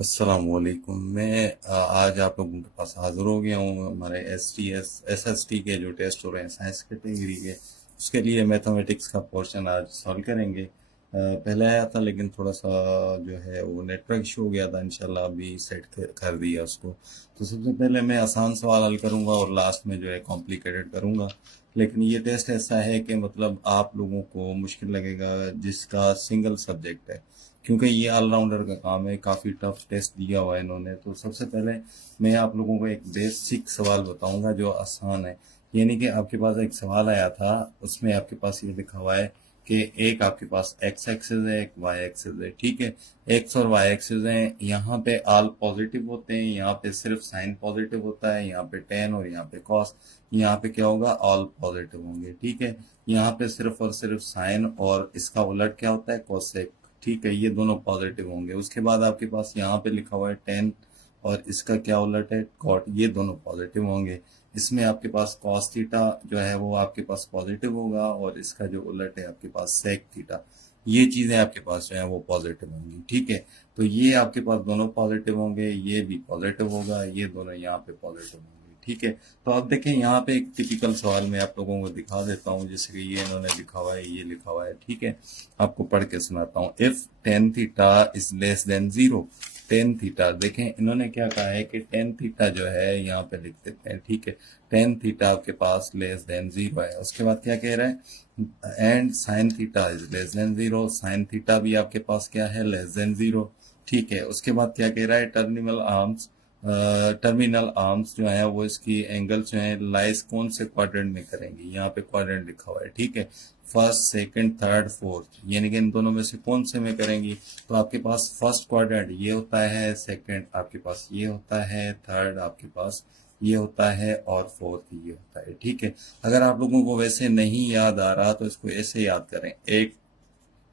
अस्सलामुअलैकुम। मैं आज आप लोगों के पास हाज़िर हो गया हूँ। हमारे एसएसटी के जो टेस्ट हो रहे हैं साइंस कैटेगरी के, उसके लिए मैथमेटिक्स का पोर्शन आज सॉल्व करेंगे। पहले आया था लेकिन थोड़ा सा जो है वो नेटवर्क इशू हो गया था। इंशाल्लाह अभी सेट कर दिया उसको। तो सबसे पहले मैं आसान सवाल हल करूँगा और लास्ट में जो है कॉम्प्लिकेटेड करूँगा। लेकिन ये टेस्ट ऐसा है कि मतलब आप लोगों को मुश्किल लगेगा जिसका सिंगल सब्जेक्ट है, क्योंकि ये ऑलराउंडर का काम है। काफ़ी टफ टेस्ट दिया हुआ है इन्होंने। तो सबसे पहले मैं आप लोगों को एक बेसिक सवाल बताऊंगा जो आसान है। यानी कि आपके पास एक सवाल आया था, उसमें आपके पास ये लिखा हुआ है कि एक आपके पास एक्स एक्सिस है, एक वाई एक्सिस है। ठीक है, एक्स और वाई एक्सिस हैं, यहाँ पे ऑल पॉजिटिव होते हैं, यहाँ पे सिर्फ साइन पॉजिटिव होता है, यहाँ पे टेन और यहाँ पे कॉस। यहाँ पे क्या होगा, ऑल पॉजिटिव होंगे। ठीक है, यहाँ पे सिर्फ और सिर्फ साइन और इसका उलट क्या होता है, कोसेक। ठीक है, ये दोनों पॉजिटिव होंगे। उसके बाद आपके पास यहाँ पे लिखा हुआ है टेन और इसका क्या उलट है, कॉट। ये दोनों पॉजिटिव होंगे। इसमें आपके पास कॉस थीटा जो है वो आपके पास पॉजिटिव होगा और इसका जो उलट है आपके पास सेक थीटा। ये चीजें आपके पास जो है वो पॉजिटिव होंगी। ठीक है, तो ये आपके पास दोनों पॉजिटिव होंगे, ये भी पॉजिटिव होगा, ये दोनों यहाँ पे पॉजिटिव होंगे। ठीक है, तो अब देखें यहाँ पे एक टिपिकल सवाल मैं आप लोगों को दिखा देता हूँ। जैसे कि ये इन्होंने लिखा हुआ है, ये लिखा हुआ है। ठीक है, आपको पढ़ के सुनाता हूँ। If tan theta is less than zero, tan theta, देखें इन्होंने क्या कहा है कि टेन थीटा जो है यहाँ पे लिख देते हैं। ठीक है, टेन थीटा आपके पास लेस देन जीरो है। उसके बाद क्या कह रहा है, and sign theta is less than zero, sine theta भी आपके पास क्या है, लेस देन जीरो। ठीक है, उसके बाद क्या कह रहा है, टर्मिनल आर्म्स जो है वो इसकी एंगल्स जो है लाइस कौन से क्वाड्रेंट में करेंगे। यहाँ पे क्वाड्रेंट लिखा हुआ है। ठीक है, फर्स्ट सेकंड थर्ड फोर्थ, यानी कि इन दोनों में से कौन से में करेंगी। तो आपके पास फर्स्ट क्वाड्रेंट ये होता है, सेकंड आपके पास ये होता है, थर्ड आपके पास ये होता है और फोर्थ ये होता है। ठीक है, अगर आप लोगों को वैसे नहीं याद आ रहा तो इसको ऐसे याद करें, एक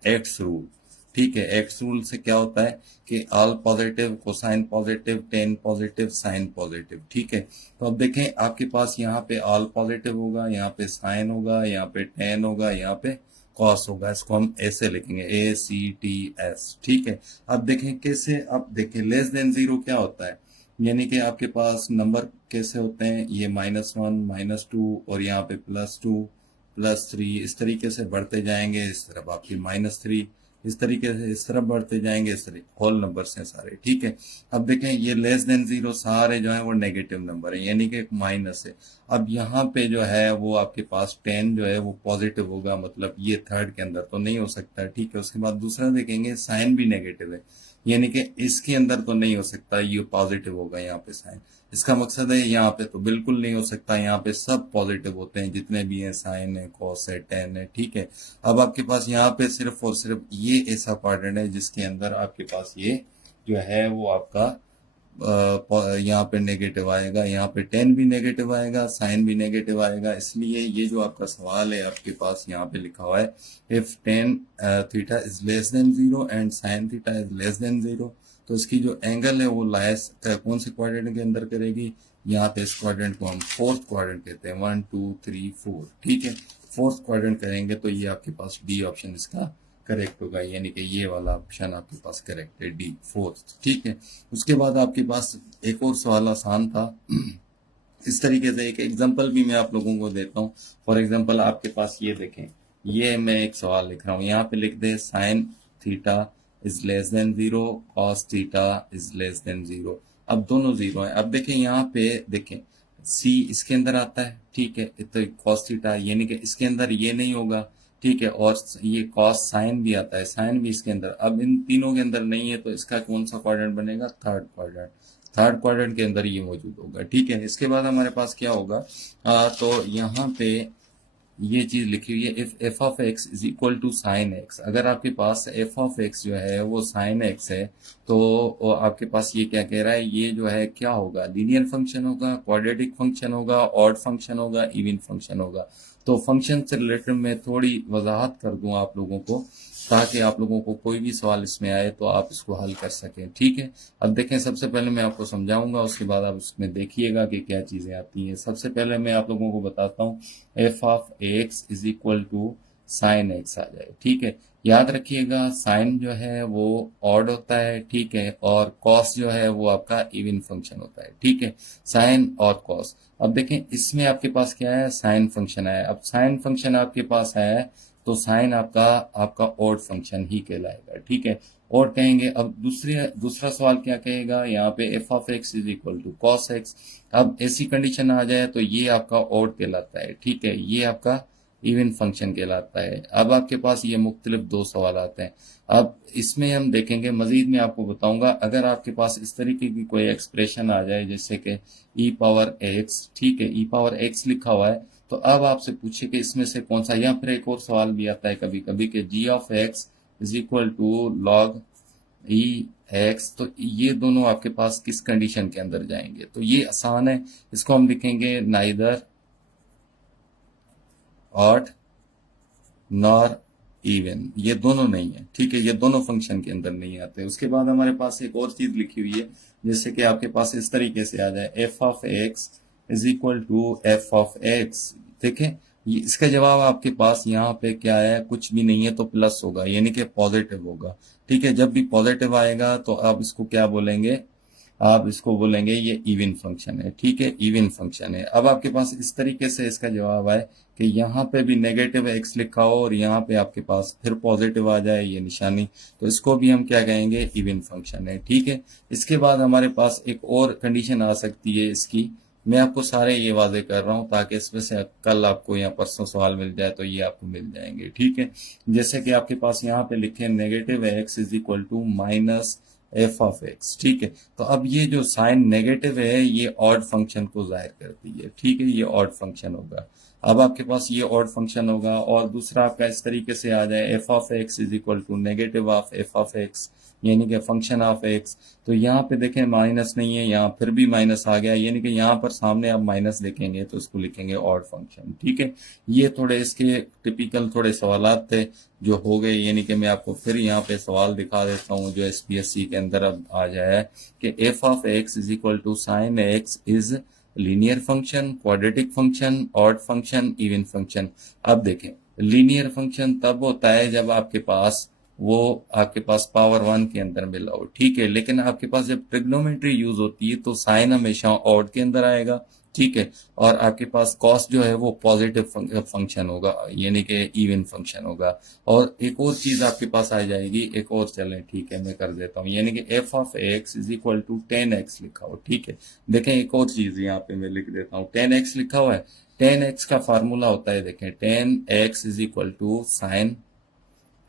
एक्स रूल। ठीक है, एक्स रूल से क्या होता है कि all positive, cosine positive, tan positive, sine positive. ठीक है, तो अब देखें आपके पास यहाँ पे ऑल पॉजिटिव होगा, यहाँ पे साइन होगा, यहाँ पे टेन होगा, यहाँ पे कॉस होगा। इसको हम ऐसे लिखेंगे, ACTS। ठीक है, अब देखें कैसे, अब देखें लेस देन जीरो क्या होता है, यानी कि आपके पास नंबर कैसे होते हैं, ये -1 -2 और यहाँ पे +2 +3, इस तरीके से बढ़ते जाएंगे। इस तरफ आपकी -3, इस तरीके से इस तरफ बढ़ते जाएंगे। इस तरीके होल नंबर्स हैं सारे। ठीक है, अब देखें ये लेस देन जीरो सारे जो है वो नेगेटिव नंबर है, यानी कि एक माइनस है। अब यहाँ पे जो है वो आपके पास 10 जो है वो पॉजिटिव होगा, मतलब ये थर्ड के अंदर तो नहीं हो सकता। ठीक है, उसके बाद दूसरा देखेंगे, साइन भी नेगेटिव है, यानी कि इसके अंदर तो नहीं हो सकता, ये पॉजिटिव होगा यहाँ पे साइन। इसका मकसद है यहाँ पे तो बिल्कुल नहीं हो सकता, यहाँ पे सब पॉजिटिव होते हैं जितने भी हैं, साइन है, कॉस है, टेन है। ठीक है, अब आपके पास यहाँ पे सिर्फ और सिर्फ ये ऐसा क्वाड्रेंट है जिसके अंदर आपके पास ये जो है वो आपका यहाँ पे नेगेटिव आएगा, यहाँ पे टेन भी नेगेटिव आएगा, साइन भी नेगेटिव आएगा। इसलिए ये जो आपका सवाल है आपके पास यहाँ पे लिखा हुआ है, if tan theta is less than zero and sign theta is less than zero, तो इसकी जो एंगल है वो लाइस कौन से क्वाड्रेंट के अंदर करेगी। यहाँ पे इस क्वाड्रेंट को हम फोर्थ क्वाड्रेंट कहते हैं, 1 2 3 4। ठीक है, फोर्थ क्वाड्रेंट करेंगे तो ये आपके पास डी ऑप्शन इसका करेक्ट होगा, यानी कि ये वाला ऑप्शन आपके पास करेक्ट है, डी, फोर्थ। ठीक है, उसके बाद आपके पास एक और सवाल आसान था। इस तरीके से एक एग्जांपल भी मैं आप लोगों को देता हूँ। फॉर एग्जांपल आपके पास ये देखें, ये मैं एक सवाल लिख रहा हूँ, यहाँ पे लिख दे sine theta is less than zero, cos theta is less than zero. अब दोनों जीरो हैं। अब देखें यहाँ पे देखें, सी इसके अंदर आता है। ठीक है, तो कॉस थीटा, यानी कि इसके अंदर ये नहीं होगा। ठीक है, और ये कॉस साइन भी आता है, साइन भी इसके अंदर। अब इन तीनों के अंदर नहीं है तो इसका कौन सा क्वाड्रेंट बनेगा, थर्ड क्वाड्रेंट। थर्ड क्वाड्रेंट के अंदर ये मौजूद होगा। ठीक है, इसके बाद हमारे पास क्या होगा, तो यहाँ पे ये चीज लिखी हुई है, if f of x is equal to sine x. अगर आपके पास एफ ऑफ एक्स जो है वो साइन एक्स है तो आपके पास ये क्या कह रहा है, ये जो है क्या होगा, लीनियर फंक्शन होगा, क्वाड्रेटिक फंक्शन होगा, ऑड फंक्शन होगा, इवन फंक्शन होगा। तो फंक्शन से रिलेटेड मैं थोड़ी वजाहत कर दूं आप लोगों को, ताकि आप लोगों को कोई भी सवाल इसमें आए तो आप इसको हल कर सकें। ठीक है, अब देखें, सबसे पहले मैं आपको समझाऊंगा, उसके बाद आप उसमें देखिएगा कि क्या चीजें आती हैं। सबसे पहले मैं आप लोगों को बताता हूँ, f of x is equal to sine x आ जाए, ठीक है। याद रखिएगा साइन जो है वो ऑड होता है, ठीक है, और कॉस जो है वो आपका इवन फंक्शन होता है, ठीक है। साइन और कॉस। अब देखें इसमें आपके पास क्या है, साइन फंक्शन है। अब साइन फंक्शन आपके पास है तो साइन आपका आपका ऑड फंक्शन ही कहलाएगा, ठीक है। और कहेंगे अब दूसरा सवाल क्या कहेगा, यहाँ पे f of x is equal to cos x. अब ऐसी कंडीशन आ जाए तो ये आपका ऑड कहलाता है, ठीक है, ये आपका इवन फंक्शन कहलाता है। अब आपके पास ये मुख्तलिफ दो सवाल आते हैं। अब इसमें हम देखेंगे, मजीद में आपको बताऊंगा, अगर आपके पास इस तरीके की कोई एक्सप्रेशन आ जाए जैसे कि ई पावर एक्स, ठीक है, ई पावर एक्स लिखा हुआ है, तो अब आपसे पूछे कि इसमें से कौन सा, या फिर एक और सवाल भी आता है कभी कभी कि g of x is equal to log e x, तो ये दोनों आपके पास किस कंडीशन के अंदर जाएंगे। तो ये आसान है, इसको हम लिखेंगे नाइदर ऑड नॉर इवन, ये दोनों नहीं है, ठीक है, ये दोनों फंक्शन के अंदर नहीं आते। उसके बाद हमारे पास एक और चीज लिखी हुई है, जैसे कि आपके पास इस तरीके से आ जाए f of x is equal to f of x. देखें इसका जवाब आपके पास यहाँ पे क्या है, कुछ भी नहीं है तो प्लस होगा, यानी कि पॉजिटिव होगा, ठीक है। जब भी पॉजिटिव आएगा तो आप इसको क्या बोलेंगे, आप इसको बोलेंगे ये इवन फंक्शन है, ठीक है, इवन फंक्शन है। अब आपके पास इस तरीके से इसका जवाब आए कि यहाँ पे भी नेगेटिव एक्स लिखा हो और यहाँ पे आपके पास फिर पॉजिटिव आ जाए ये निशानी, तो इसको भी हम क्या कहेंगे, इवन फंक्शन है, ठीक है। इसके बाद हमारे पास एक और कंडीशन आ सकती है इसकी, मैं आपको सारे ये वादे कर रहा हूँ ताकि इसमें से कल आपको या परसों सवाल मिल जाए तो ये आपको मिल जाएंगे, ठीक है। जैसे कि आपके पास यहाँ पे लिखे negative x is equal to minus f of x, ठीक है। तो अब ये जो साइन नेगेटिव है ये ऑड फंक्शन को जाहिर करती है, ठीक है, ये ऑड फंक्शन होगा। अब आपके पास ये ऑड फंक्शन होगा। और दूसरा आपका इस तरीके से आ जाए f of x is equal to negative of f of x, यानी कि फंक्शन ऑफ एक्स। तो यहाँ पे देखें माइनस नहीं है, यहाँ फिर भी माइनस आ गया, यानी कि यहाँ पर सामने आप माइनस देखेंगे तो इसको लिखेंगे ऑड फंक्शन, ठीक है। ये थोड़े इसके टिपिकल थोड़े सवालात थे जो हो गए, यानी कि मैं आपको फिर यहाँ पे सवाल दिखा देता हूँ जो एसपीएससी के अंदर अब आ जाए कि f of x is equal to sine x is linear function, quadratic function, odd function, even function. अब देखें लीनियर फंक्शन तब होता है जब आपके पास वो आपके पास पावर 1 के अंदर मिला हो, ठीक है। लेकिन आपके पास जब ट्रिग्नोमेट्री यूज होती है तो साइन हमेशा ऑड के अंदर आएगा, ठीक है, और आपके पास कॉस जो है वो पॉजिटिव फंक्शन होगा, यानी कि इवन फंक्शन होगा। और एक और चीज आपके पास आ जाएगी, एक और चलें, ठीक है, मैं कर देता हूँ, यानी कि f of x is equal to 10x लिखा हो, ठीक है। देखें एक और चीज यहाँ पे मैं लिख देता हूँ, 10x लिखा हुआ है। 10x का फार्मूला होता है, देखें 10x is equal to sine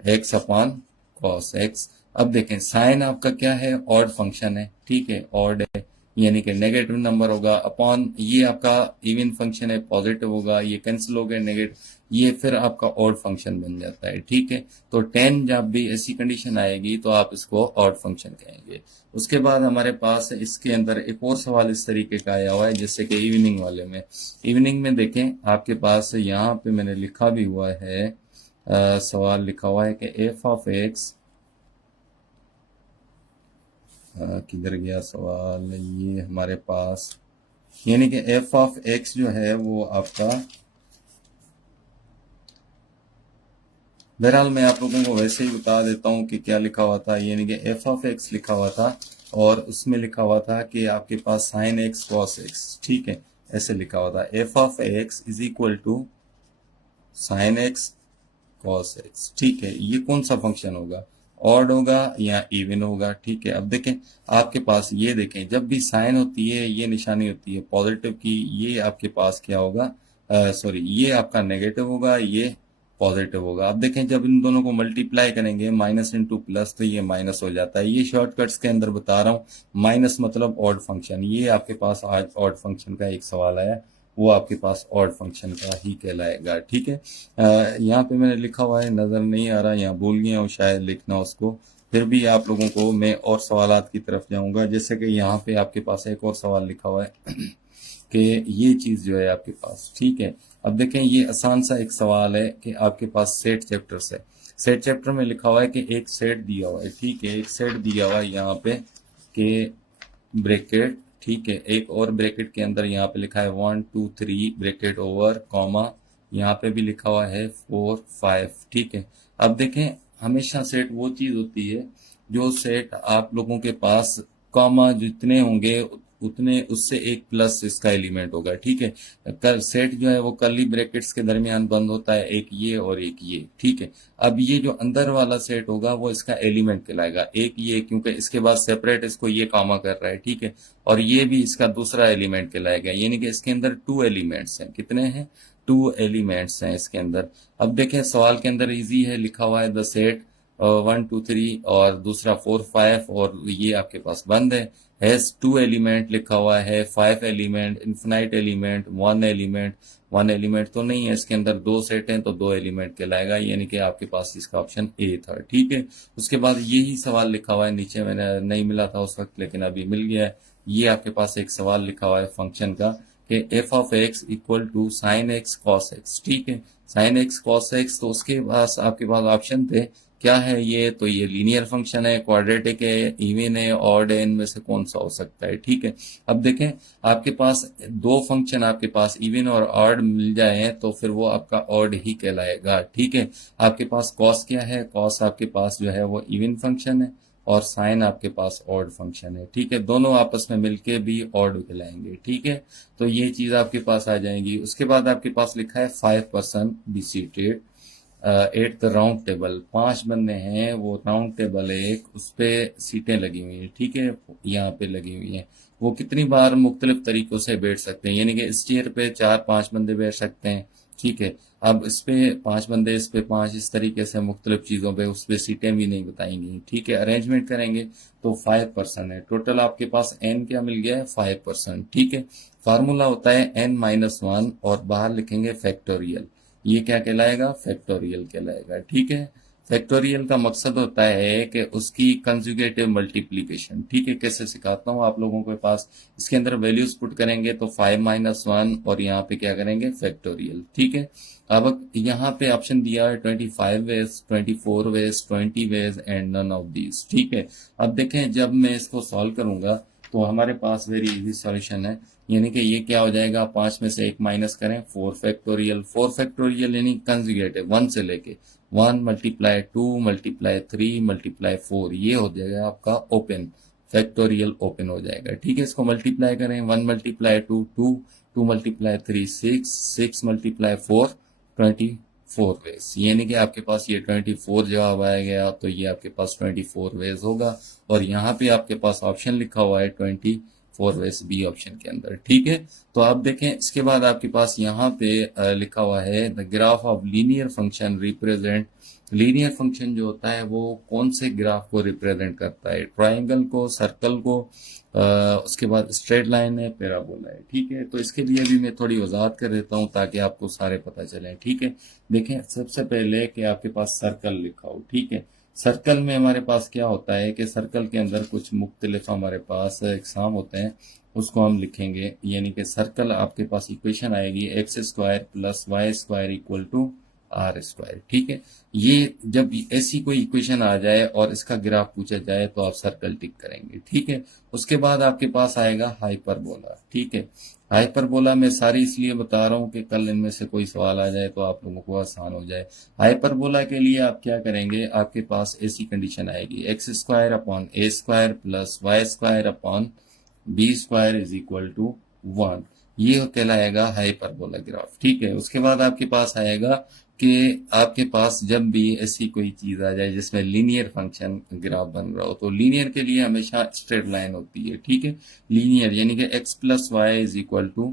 x upon cos x. अब देखें साइन आपका क्या है, ऑड फंक्शन है, ठीक है, ऑड है, यानी कि नेगेटिव नंबर होगा, अपॉन ये आपका इवन फंक्शन है, पॉजिटिव होगा, ये कैंसिल हो गया नेगेटिव, ये फिर आपका ऑड फंक्शन बन जाता है, ठीक है। तो 10 जब भी ऐसी कंडीशन आएगी तो आप इसको ऑड फंक्शन कहेंगे। उसके बाद हमारे पास इसके अंदर एक और सवाल इस तरीके का आया हुआ है, जैसे कि इवनिंग वाले में। इवनिंग में देखें आपके पास यहाँ पे मैंने लिखा भी हुआ है, सवाल लिखा हुआ है कि एफ ऑफ एक्स, किधर गया सवाल, ये हमारे पास, यानी कि एफ ऑफ एक्स जो है वो आपका, बहरहाल मैं आप लोगों को वैसे ही बता देता हूँ कि क्या लिखा हुआ था, यानी कि एफ ऑफ एक्स लिखा हुआ था और उसमें लिखा हुआ था कि आपके पास साइन एक्स कॉस एक्स, ठीक है, ऐसे लिखा हुआ था f of x is equal to sine x cos x, ठीक है। ये कौन सा फंक्शन होगा, ऑड होगा या इवन होगा, ठीक है। अब देखें आपके पास ये देखें जब भी साइन होती है ये निशानी होती है पॉजिटिव की, ये आपके पास क्या होगा, सॉरी ये आपका नेगेटिव होगा, ये पॉजिटिव होगा। अब देखें जब इन दोनों को मल्टीप्लाई करेंगे माइनस इंटू प्लस तो ये माइनस हो जाता है, ये शॉर्टकट्स के अंदर बता रहा हूँ, माइनस मतलब ऑड फंक्शन। ये आपके पास आज ऑड फंक्शन का एक सवाल आया, वो आपके पास ऑड फंक्शन का ही कहलाएगा, ठीक है। यहाँ पे मैंने लिखा हुआ है, नजर नहीं आ रहा, यहाँ भूल गया हूँ शायद लिखना उसको, फिर भी आप लोगों को मैं और सवालात की तरफ जाऊंगा। जैसे कि यहाँ पे आपके पास एक और सवाल लिखा हुआ है कि ये चीज जो है आपके पास, ठीक है। अब देखें ये आसान सा एक सवाल है कि आपके पास सेट चैप्टर से, सेट चैप्टर में लिखा हुआ है कि एक सेट दिया हुआ है, ठीक है, एक सेट दिया हुआ है यहाँ पे कि ब्रैकेट, ठीक है, एक और ब्रैकेट के अंदर यहाँ पे लिखा है 1 2 3 ब्रैकेट ओवर कॉमा यहाँ पे भी लिखा हुआ है 4 5, ठीक है। अब देखें, हमेशा सेट वो चीज होती है जो सेट आप लोगों के पास कॉमा जितने होंगे उतने उससे एक प्लस इसका एलिमेंट होगा, ठीक है। कर सेट जो है वो कर्ली ब्रैकेट्स के दरमियान बंद होता है, एक ये और एक ये, ठीक है। अब ये जो अंदर वाला सेट होगा वो इसका एलिमेंट कहलाएगा, एक ये, क्योंकि इसके बाद सेपरेट इसको ये कामा कर रहा है, ठीक है। और ये भी इसका दूसरा एलिमेंट कहलाएगा, यानी कि इसके अंदर 2 एलिमेंट्स हैं। कितने हैं? 2 एलिमेंट्स हैं इसके अंदर। अब देखें सवाल के अंदर इजी है, लिखा हुआ है द सेट 1 2 3 और दूसरा 4 5 और ये आपके पास बंद है। हैज 2 एलिमेंट लिखा हुआ है, 5 element, infinite element, 1 element. 1 element तो नहीं है, इसके अंदर 2 सेट हैं तो 2 एलिमेंट कहलाएगा, यानी कि आपके पास इसका ऑप्शन ए था, ठीक है। उसके बाद यही सवाल लिखा हुआ है नीचे, मैंने नहीं मिला था उस वक्त लेकिन अभी मिल गया है। ये आपके पास एक सवाल लिखा हुआ है फंक्शन का कि f of x equal to sine x cos x, ठीक है। साइन एक्स कॉस एक्स, तो उसके पास आपके पास ऑप्शन थे, क्या है ये? तो ये लीनियर फंक्शन है, क्वाड्रेटिक है, इवन है, ऑड है, इनमें से कौन सा हो सकता है, ठीक है। अब देखें, आपके पास दो फंक्शन आपके पास इवन और ऑड मिल जाए तो फिर वो आपका ऑड ही कहलाएगा, ठीक है। आपके पास कॉस क्या है? कॉस आपके पास जो है वो इवन फंक्शन है और साइन आपके पास ऑड फंक्शन है, ठीक है। दोनों आपस में मिलके भी ऑड कहलाएंगे, ठीक है। तो ये चीज आपके पास आ जाएगी। उसके बाद आपके पास लिखा है 5% be seated at the round table. 5 बंदे हैं, वो राउंड टेबल है एक, उस पे सीटें लगी हुई हैं, ठीक है, यहाँ पे लगी हुई हैं। वो कितनी बार मुख्तलिफ तरीकों से बैठ सकते हैं, यानी कि इस चेयर पे 4-5 बंदे बैठ सकते हैं, ठीक है। अब इस पे 5 बंदे, इस पे 5, इस तरीके से मुख्तलिफ चीजों पे, उस पे सीटें भी नहीं बताएंगी, ठीक है। अरेंजमेंट करेंगे तो 5% है टोटल। आपके पास एन क्या मिल गया है? 5%, ठीक है। फार्मूला होता है n-1 और बाहर लिखेंगे फैक्टोरियल। ये क्या कहलाएगा? फैक्टोरियल कहलाएगा, ठीक है। फैक्टोरियल का मकसद होता है कि उसकी कंजुगेटिव मल्टीप्लीकेशन, ठीक है। कैसे सिखाता हूँ आप लोगों के पास, इसके अंदर वैल्यूज पुट करेंगे तो 5-1 और यहाँ पे क्या करेंगे? फैक्टोरियल, ठीक है। अब यहाँ पे ऑप्शन दिया है 25 ways, 24 ways, 20 ways and none of these, ठीक है। अब देखें, जब मैं इसको सॉल्व करूंगा तो हमारे पास वेरी इजी सॉल्यूशन है, यानी कि ये क्या हो जाएगा? 5 में से 1 माइनस करें, 4 फैक्टोरियल। 4 फैक्टोरियल यानी कंजुगेटिव 1 से लेके 1 मल्टीप्लाई 2 मल्टीप्लाई 3 मल्टीप्लाई 4, ये हो जाएगा आपका ओपन फैक्टोरियल, ओपन हो जाएगा, ठीक है। इसको मल्टीप्लाई करें, 1 मल्टीप्लाई 2 2, 2 मल्टीप्लाई 3 6, 6 मल्टीप्लाई 4 24 वेज, यानी कि आपके पास ये 24 जवाब आया गया, तो ये आपके पास 24 वेज होगा। और यहाँ पे आपके पास ऑप्शन लिखा हुआ है 24 वेज बी ऑप्शन के अंदर, ठीक है। तो आप देखें, इसके बाद आपके पास यहाँ पे लिखा हुआ है the graph of linear function represent. Linear function जो होता है वो कौन से ग्राफ को रिप्रेजेंट करता है? ट्राइंगल को, सर्कल को, उसके बाद स्ट्रेट लाइन है, पैराबोला है, ठीक है। तो इसके लिए भी मैं थोड़ी वजाहत कर देता हूँ ताकि आपको सारे पता चले, ठीक है। देखें, सबसे पहले कि आपके पास सर्कल लिखा हो, ठीक है। सर्कल में हमारे पास क्या होता है कि सर्कल के अंदर कुछ मुख्तलिफ हमारे पास एग्जाम होते हैं, उसको हम लिखेंगे, यानी कि सर्कल आपके पास इक्वेशन आएगी x square plus y square equal to r square, ठीक है। ये जब ऐसी कोई इक्वेशन आ जाए और इसका ग्राफ पूछा जाए तो आप सर्कल टिक करेंगे, ठीक है। उसके बाद आपके पास आएगा हाइपरबोला, ठीक है। हाइपरबोला में सारी इसलिए बता रहा हूं कि कल इनमें से कोई सवाल आ जाए तो आप लोगों को आसान हो जाए। हाइपरबोला के लिए आप क्या करेंगे? आपके पास ऐसी कंडीशन आएगी, x square upon a square plus y square upon b square is equal to 1, ये कहलाएगा हाइपरबोला ग्राफ, ठीक है। उसके बाद आपके पास आएगा कि आपके पास जब भी ऐसी कोई चीज आ जाए जिसमें लीनियर फंक्शन ग्राफ बन रहा हो, तो लीनियर के लिए हमेशा स्ट्रेट लाइन होती है, ठीक है। लीनियर यानी कि x plus y is equal to,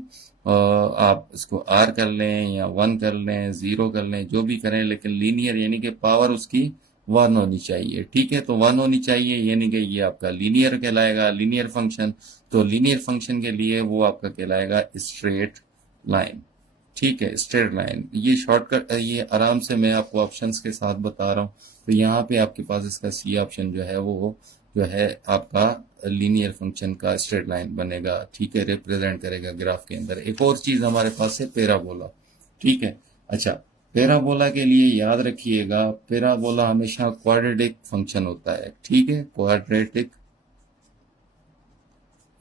आप इसको r कर लें या 1 कर लें, 0 कर लें, जो भी करें, लेकिन लीनियर यानी कि पावर उसकी 1 होनी चाहिए, ठीक है। तो 1 होनी चाहिए, यानी कि ये आपका लीनियर कहलाएगा, लीनियर फंक्शन। तो लीनियर फंक्शन के लिए वो आपका कहलाएगा स्ट्रेट लाइन, ठीक है, स्ट्रेट लाइन। ये शॉर्टकट, ये आराम से मैं आपको ऑप्शंस के साथ बता रहा हूँ। तो यहाँ पे आपके पास इसका सी ऑप्शन जो है वो जो है आपका लीनियर फंक्शन का स्ट्रेट लाइन बनेगा, ठीक है, रिप्रेजेंट करेगा ग्राफ के अंदर। एक और चीज हमारे पास है पैराबोला, ठीक है। अच्छा, पैराबोला के लिए याद रखिएगा, पैराबोला हमेशा क्वाड्रेटिक फंक्शन होता है, ठीक है, क्वाड्रेटिक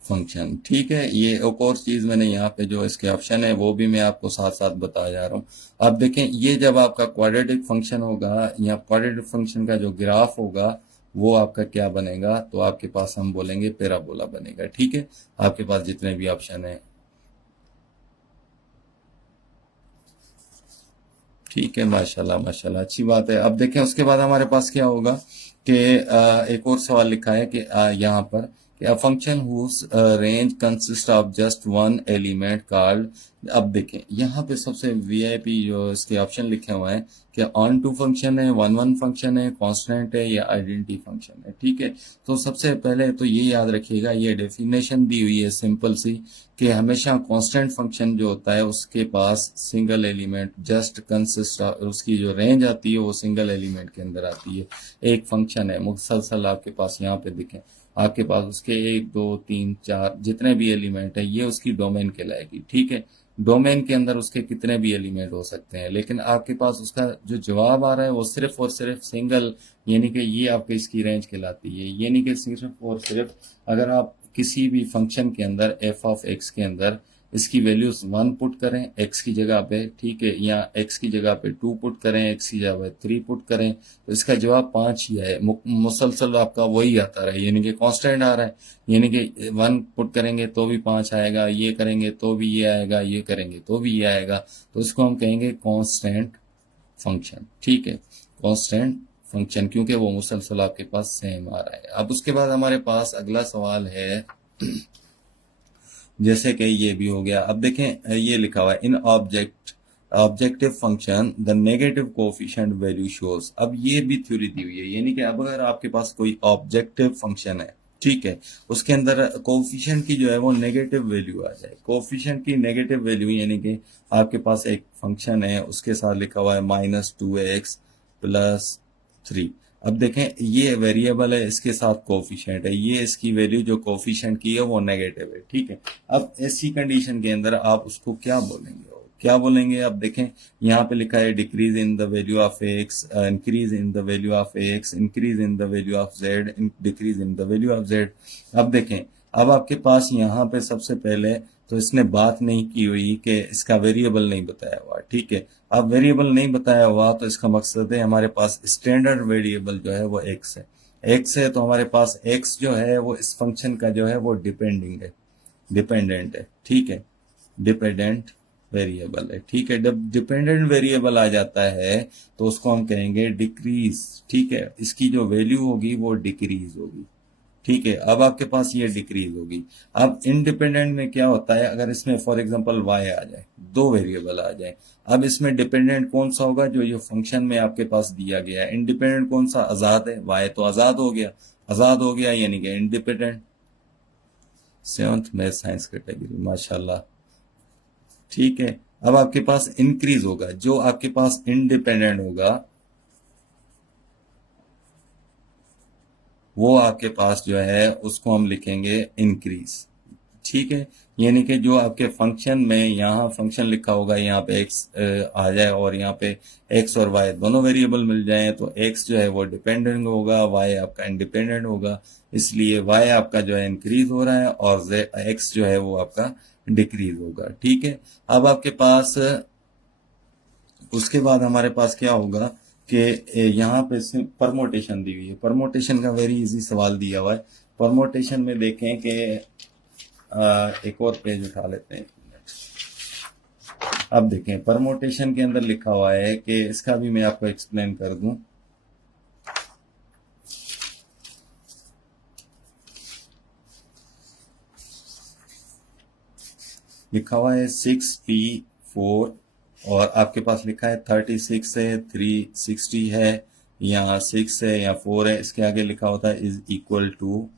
फंक्शन। ठीक है, ये एक और चीज मैंने यहाँ पे जो इसके ऑप्शन है वो भी मैं आपको साथ साथ बता जा रहा हूँ। अब देखें, ये जब आपका क्वाड्रेटिक फंक्शन होगा या क्वाड्रेटिक फंक्शन का जो ग्राफ होगा वो आपका क्या बनेगा, तो आपके पास हम बोलेंगे पैराबोला बनेगा। ठीक है, आपके पास जितने भी ऑप्शन है। ठीक है, माशाल्लाह माशाल्लाह, अच्छी बात है। अब देखें उसके बाद हमारे पास क्या होगा कि एक और सवाल लिखा है कि यहाँ पर कि a function whose range consist of just one element called. अब देखें यहाँ पे सबसे वीआईपी जो इसके ऑप्शन लिखे हुए हैं कि ऑन टू फंक्शन है, वन वन फंक्शन है, कांस्टेंट है या आइडेंटिटी फंक्शन है। ठीक है, तो सबसे पहले तो ये याद रखिएगा, ये डेफिनेशन दी हुई है सिंपल सी कि हमेशा कांस्टेंट फंक्शन जो होता है उसके पास सिंगल एलिमेंट जस्ट कंसिस्ट, उसकी जो रेंज आती है वो सिंगल एलिमेंट के अंदर आती है। एक फंक्शन है मुसलसल आपके पास यहाँ पे दिखे, आपके पास उसके एक दो तीन चार जितने भी एलिमेंट है ये उसकी डोमेन कहलाएगी। ठीक है, डोमेन के अंदर उसके कितने भी एलिमेंट हो सकते हैं, लेकिन आपके पास उसका जो जवाब आ रहा है वो सिर्फ और सिर्फ सिंगल, यानी कि ये आपके इसकी रेंज कहलाती है। यानी कि सिर्फ और सिर्फ अगर आप किसी भी फंक्शन के अंदर एफ ऑफ एक्स के अंदर इसकी वैल्यूज 1 पुट करें एक्स की जगह पे, ठीक है, या एक्स की जगह पे 2 पुट करें, एक्स की जगह पे 3 पुट करें, तो इसका जवाब 5 ही है। मुसलसल आपका वही आता रहा है, यानी कि कांस्टेंट आ रहा है। यानी कि 1 पुट करेंगे तो भी 5 आएगा, ये करेंगे तो भी ये आएगा, ये करेंगे तो भी ये आएगा, तो इसको हम कहेंगे कांस्टेंट फंक्शन। ठीक है, कांस्टेंट फंक्शन, क्योंकि वो मुसलसल आपके पास सेम आ रहा है। अब उसके बाद हमारे पास अगला सवाल है जैसे कि ये भी हो गया। अब देखें ये लिखा हुआ है in objective function the negative coefficient value shows. अब ये भी थ्योरी दी हुई है, यानी कि अब अगर आपके पास कोई ऑब्जेक्टिव फंक्शन है, ठीक है, उसके अंदर कोफिशिएंट की जो है वो नेगेटिव वैल्यू आ जाए। कोफिशिएंट की नेगेटिव वैल्यू यानी कि आपके पास एक फंक्शन है उसके साथ लिखा हुआ है -2x + 3। अब देखें ये वेरिएबल है, इसके साथ कोफिशिएंट है, ये इसकी वैल्यू जो कोफिशिएंट की है वो नेगेटिव है। ठीक है, अब ऐसी कंडीशन के अंदर आप उसको क्या बोलेंगे, क्या बोलेंगे। अब देखें यहाँ पे लिखा है decrease in the value of x, increase in the value of x, increase in the value of Z, decrease in the value of Z. अब देखें, अब आपके पास यहाँ पे सबसे पहले तो इसने बात नहीं की हुई कि इसका वेरिएबल नहीं बताया हुआ। ठीक है, अब वेरिएबल नहीं बताया हुआ तो इसका मकसद है हमारे पास स्टैंडर्ड वेरिएबल जो है वो एक्स है। एक्स है तो हमारे पास एक्स जो है वो इस फंक्शन का जो है वो डिपेंडिंग है, डिपेंडेंट है। ठीक है, डिपेंडेंट वेरिएबल है। ठीक है, जब डिपेंडेंट वेरिएबल आ जाता है तो उसको हम कहेंगे डिक्रीज। ठीक है, इसकी जो वैल्यू होगी वो डिक्रीज होगी। ठीक है, अब आपके पास ये डिक्रीज होगी। अब इंडिपेंडेंट में क्या होता है, अगर इसमें फॉर एग्जांपल y आ जाए, दो वेरिएबल आ जाए, अब इसमें डिपेंडेंट कौन सा होगा, जो ये फंक्शन में आपके पास दिया गया है। इंडिपेंडेंट कौन सा, आजाद है, y तो आजाद हो गया, आजाद हो गया यानी कि independent. 7th math science category, माशाल्लाह। ठीक है, अब आपके पास इंक्रीज होगा, जो आपके पास इंडिपेंडेंट होगा वो आपके पास जो है उसको हम लिखेंगे इंक्रीज। ठीक है, यानी कि जो आपके फंक्शन में यहाँ फंक्शन लिखा होगा यहाँ पे एक्स आ जाए और यहाँ पे एक्स और वाई दोनों वेरिएबल मिल जाए, तो एक्स जो है वो डिपेंडेंट होगा, वाई आपका इंडिपेंडेंट होगा, इसलिए वाई आपका जो है इंक्रीज हो रहा है और एक्स जो है वो आपका डिक्रीज होगा। ठीक है, अब आपके पास उसके बाद हमारे पास क्या होगा कि यहाँ पे परमोटेशन दी हुई है। परमोटेशन का वेरी इजी सवाल दिया हुआ है। परमोटेशन में देखें कि एक और पेज उठा लेते हैं। अब देखें परमोटेशन के अंदर लिखा हुआ है कि इसका भी मैं आपको एक्सप्लेन कर दूं। लिखा हुआ है 6p4 और आपके पास लिखा है 36 है, 360 है, या 6 है या 4 है, इसके आगे लिखा होता है इज इक्वल टू।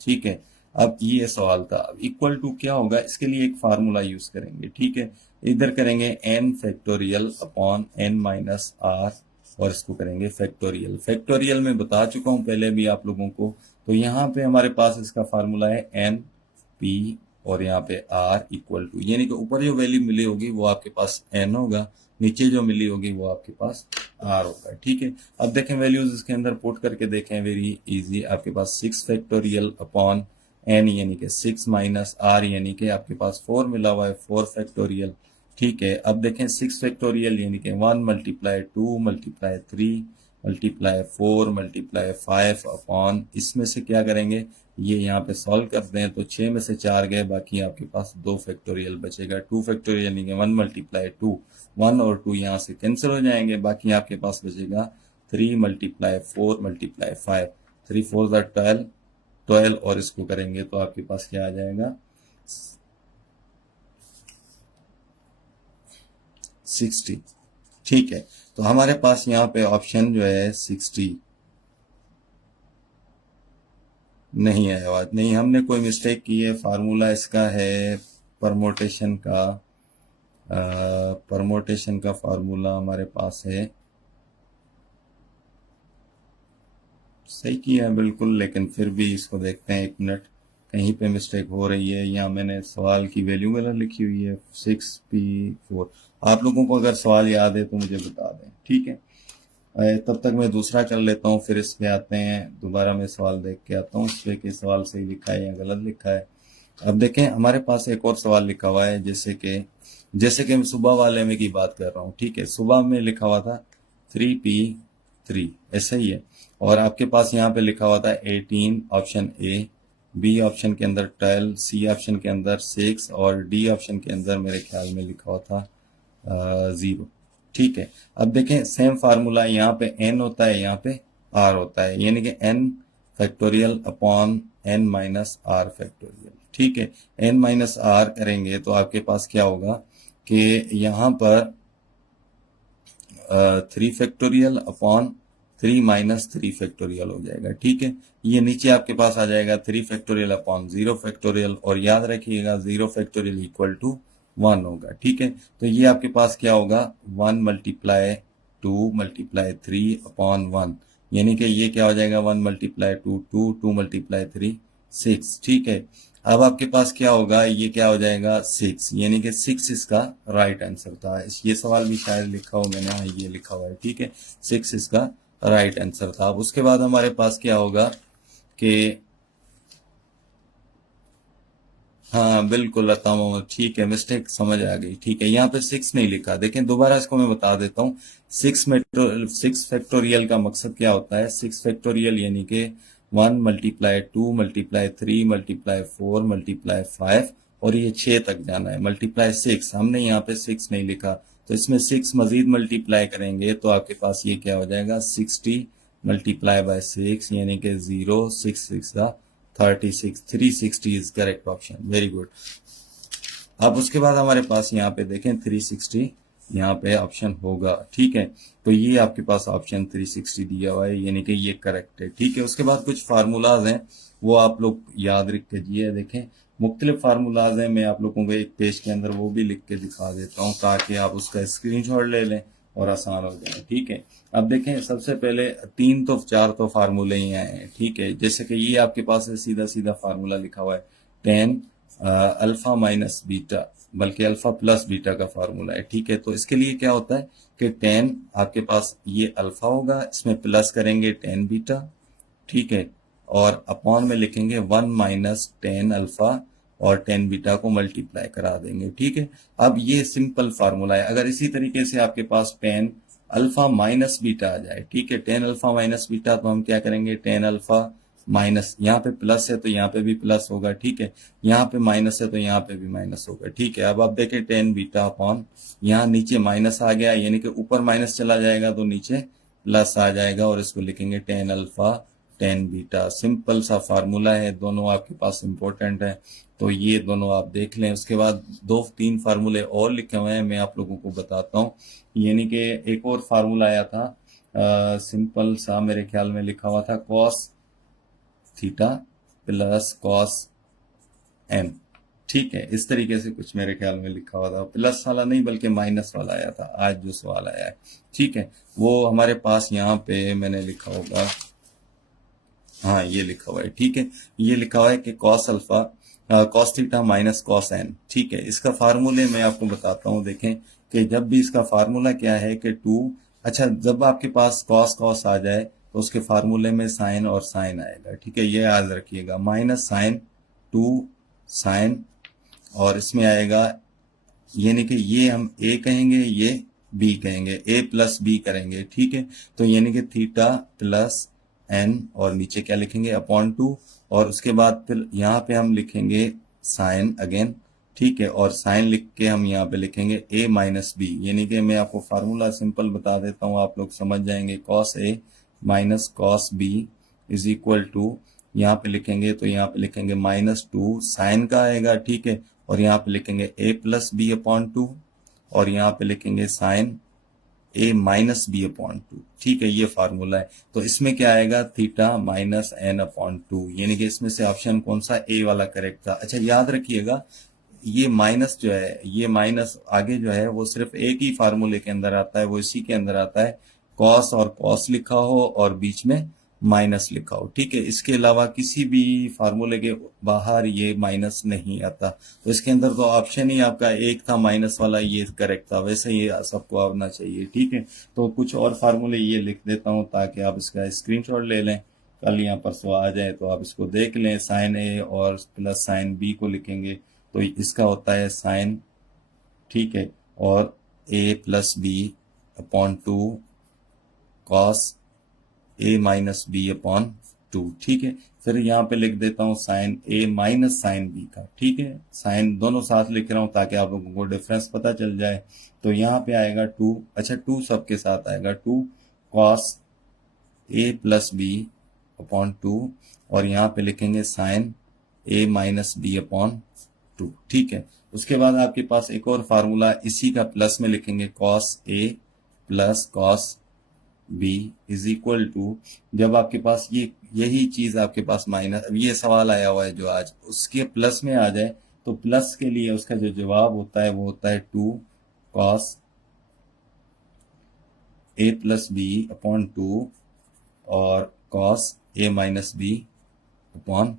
ठीक है, अब ये सवाल था, अब इक्वल टू क्या होगा, इसके लिए एक फार्मूला यूज करेंगे। ठीक है, इधर करेंगे n factorial upon n minus r और इसको करेंगे फैक्टोरियल। फैक्टोरियल में बता चुका हूं पहले भी आप लोगों को, तो यहाँ पे हमारे पास इसका फार्मूला है n p और यहाँ पे r इक्वल टू, यानी कि ऊपर जो वैल्यू मिली होगी वो आपके पास n होगा, नीचे जो मिली होगी वो आपके पास r होगा। ठीक है, अब देखें वैल्यूज इसके अंदर पुट करके देखें, वेरी इजी। आपके पास 6 फैक्टोरियल अपॉन n यानी कि 6 माइनस r यानी कि आपके पास 4 मिला हुआ है, 4 फैक्टोरियल। ठीक है, अब देखें 6 फैक्टोरियल यानी कि 1 multiply 2 multiply 3 multiply 4 multiply 5 upon, इसमें से क्या करेंगे, ये यहाँ पे सॉल्व करते हैं तो 6 में से 4 गए, बाकी आपके पास 2 फैक्टोरियल बचेगा। 2 फैक्टोरियल यानी कि 1 मल्टीप्लाई 2, 1 और 2 यहाँ से कैंसिल हो जाएंगे, बाकी आपके पास बचेगा 3 मल्टीप्लाई 4 मल्टीप्लाई 5, 3 4 12, 12 और इसको करेंगे तो आपके पास क्या आ जाएगा 60। ठीक है, तो हमारे पास यहाँ पे ऑप्शन जो है 60 नहीं है, आवाज नहीं, हमने कोई मिस्टेक की है। फार्मूला इसका है परमोटेशन का, परमोटेशन का फार्मूला हमारे पास है, सही किया है बिल्कुल, लेकिन फिर भी इसको देखते हैं, एक मिनट, कहीं पे मिस्टेक हो रही है। यहाँ मैंने सवाल की वैल्यू गलत लिखी हुई है 6p4। आप लोगों को अगर सवाल याद है तो मुझे बता दें, ठीक है। तब तक मैं दूसरा कर लेता हूँ, फिर इस पे आते हैं, दोबारा मैं सवाल देख के आता हूँ इस पे कि सवाल सही लिखा है या गलत लिखा है। अब देखें हमारे पास एक और सवाल लिखा हुआ है, जैसे कि मैं सुबह वाले में की बात कर रहा हूँ, ठीक है। सुबह में लिखा हुआ था 3p3, ऐसा ही है, और आपके पास यहाँ पे लिखा हुआ था 18 ऑप्शन ए, बी ऑप्शन के अंदर 12, सी ऑप्शन के अंदर 6 और डी ऑप्शन के अंदर मेरे ख्याल में लिखा हुआ था 0। ठीक है, अब देखें सेम फार्मूला, यहाँ पे n होता है, यहाँ पे r होता है, यानी कि n factorial upon n minus r factorial. ठीक है, n माइनस r करेंगे तो आपके पास क्या होगा कि यहाँ पर 3 फैक्टोरियल अपॉन 3 माइनस 3 फैक्टोरियल हो जाएगा। ठीक है, ये नीचे आपके पास आ जाएगा 3 फैक्टोरियल अपॉन 0 फैक्टोरियल, और याद रखिएगा 0 फैक्टोरियल इक्वल टू 1 होगा। ठीक है, तो ये आपके पास क्या होगा 1 मल्टीप्लाई 2 मल्टीप्लाई 3 अपॉन 1, यानी कि ये क्या हो जाएगा 1 मल्टीप्लाई 2 2, 2 मल्टीप्लाई 3 6। ठीक है, अब आपके पास क्या होगा, ये क्या हो जाएगा 6, यानी कि 6 इसका राइट आंसर था। ये सवाल भी शायद लिखा हो मैंने, हाँ ये लिखा हुआ है। ठीक है, 6 इसका राइट आंसर था। अब उसके बाद हमारे पास क्या होगा कि हाँ बिल्कुल लता मोहम्मद, ठीक है, मिस्टेक समझ आ गई। ठीक है, यहाँ पे 6 नहीं लिखा, देखें दोबारा इसको मैं बता देता हूँ। 6 फैक्टोरियल का मकसद क्या होता है, 6 फैक्टोरियल यानी कि 1 मल्टीप्लाई 2 मल्टीप्लाई 3 मल्टीप्लाई 4 मल्टीप्लाई 5 और ये 6 तक जाना है, मल्टीप्लाई 6, हमने यहाँ पे 6 नहीं लिखा, तो इसमें 6 मजीद मल्टीप्लाई करेंगे तो आपके पास ये क्या हो जाएगा 60 मल्टीप्लाई बाय 6, यानी कि 0 6 6 36, 360 is correct option, very good. अब उसके बाद हमारे पास यहाँ पे देखें 360 यहाँ पे ऑप्शन होगा। ठीक है, तो ये आपके पास ऑप्शन 360 दिया हुआ है, यानी कि ये करेक्ट है। ठीक है, उसके बाद कुछ फार्मूलाज हैं वो आप लोग याद रख कीजिए। देखें मुख्तलिफ फार्मूलाज हैं, मैं आप लोगों को एक पेज के अंदर वो भी लिख के दिखा देता हूँ ताकि आप उसका स्क्रीनशॉट ले लें और आसान हो जाए। ठीक है, अब देखें सबसे पहले 4 तो फार्मूले ही आए हैं। ठीक है, जैसे कि ये आपके पास है, सीधा सीधा फार्मूला लिखा हुआ है 10 अल्फा माइनस बीटा, बल्कि अल्फा प्लस बीटा का फार्मूला है। ठीक है, तो इसके लिए क्या होता है कि 10 आपके पास ये अल्फा होगा, इसमें प्लस करेंगे 10 बीटा, ठीक है, और अपॉन में लिखेंगे 1 माइनस 10 अल्फा और 10 बीटा को मल्टीप्लाई करा देंगे। ठीक है, अब ये सिंपल फार्मूला है। अगर इसी तरीके से आपके पास 10 अल्फा माइनस बीटा आ जाए, ठीक है, 10 अल्फा माइनस बीटा, तो हम क्या करेंगे 10 अल्फा माइनस, यहाँ पे प्लस है तो यहाँ पे भी प्लस होगा। ठीक है, यहाँ पे माइनस है तो यहाँ पे भी माइनस होगा। ठीक है, अब आप देखें 10 बीटा अपॉन, यहाँ नीचे माइनस आ गया, यानी कि ऊपर माइनस चला जाएगा तो नीचे प्लस आ जाएगा, और इसको लिखेंगे 10 अल्फा 10 बीटा। सिंपल सा फार्मूला है, दोनों आपके पास इंपॉर्टेंट है, तो ये दोनों आप देख लें। उसके बाद 2-3 फार्मूले और लिखे हुए हैं, मैं आप लोगों को बताता हूँ। यानी कि एक और फार्मूला आया था सिंपल सा, मेरे ख्याल में लिखा हुआ था cos theta plus cos m. ठीक है, इस तरीके से कुछ मेरे ख्याल में लिखा हुआ था, प्लस वाला नहीं बल्कि माइनस वाला आया था आज जो सवाल आया है। ठीक है, वो हमारे पास यहाँ पे मैंने लिखा होगा, हाँ ये लिखा हुआ है। ठीक है, ये लिखा हुआ है कि cos alpha cos theta minus cos n. ठीक है, इसका फार्मूले मैं आपको बताता हूँ। देखें कि जब भी इसका फार्मूला क्या है कि 2, अच्छा जब आपके पास कॉस कॉस आ जाए तो उसके फार्मूले में साइन और साइन आएगा। ठीक है, ये याद रखिएगा, माइनस साइन 2 साइन, और इसमें आएगा यानी कि ये हम ए कहेंगे, ये बी कहेंगे, ए प्लस बी करेंगे, ठीक है। तो यानी कि थीटा प्लस एन, और नीचे क्या लिखेंगे अपॉन 2, और उसके बाद फिर यहाँ पे हम लिखेंगे साइन अगेन, ठीक है, और साइन लिख के हम यहाँ पे लिखेंगे ए माइनस बी, यानी कि मैं आपको फार्मूला सिंपल बता देता हूँ, आप लोग समझ जाएंगे। Cos a minus cos b is equal to, यहाँ पे लिखेंगे तो यहाँ पे लिखेंगे -2 साइन का आएगा, ठीक है, और यहाँ पे लिखेंगे ए प्लस बी अपॉन 2, और यहाँ पे लिखेंगे साइन ए माइनस बी अपॉन 2, ठीक है, ये फार्मूला है। तो इसमें क्या आएगा, थीटा माइनस एन अपॉन 2, यानी कि इसमें से ऑप्शन कौन सा, ए वाला करेक्ट था। अच्छा याद रखिएगा, ये माइनस जो है, ये माइनस आगे जो है वो सिर्फ एक ही फार्मूले के अंदर आता है, वो इसी के अंदर आता है, कॉस और कॉस लिखा हो और बीच में माइनस लिखा हो, ठीक है। इसके अलावा किसी भी फार्मूले के बाहर ये माइनस नहीं आता। तो इसके अंदर तो ऑप्शन ही आपका एक था माइनस वाला, ये करेक्ट था, वैसे ये सबको आना चाहिए, ठीक है। तो कुछ और फार्मूले ये लिख देता हूं ताकि आप इसका स्क्रीनशॉट ले लें, कल या परसों आ जाए तो आप इसको देख लें। साइन ए और प्लस साइन बी को लिखेंगे तो इसका होता है साइन, ठीक है, और ए plus B upon 2 cos a minus B upon 2, ठीक है। फिर यहाँ पे लिख देता हूँ साइन ए माइनस साइन बी का, ठीक है, साइन दोनों साथ लिख रहा हूँ ताकि आप लोगों को डिफरेंस पता चल जाए। तो यहाँ पे आएगा 2, अच्छा 2 सबके साथ आएगा, 2 cos a plus B upon 2, और यहाँ पे लिखेंगे साइन ए माइनस बी अपॉन 2, ठीक है। उसके बाद आपके पास एक और फार्मूला इसी का प्लस में लिखेंगे, cos a plus cos b is equal to, जब आपके पास ये यही चीज आपके पास माइनस, अब ये सवाल आया हुआ है जो आज उसके प्लस में आ जाए, तो प्लस के लिए उसका जो जवाब होता है वो होता है 2 cos a plus B upon 2 और cos a minus B upon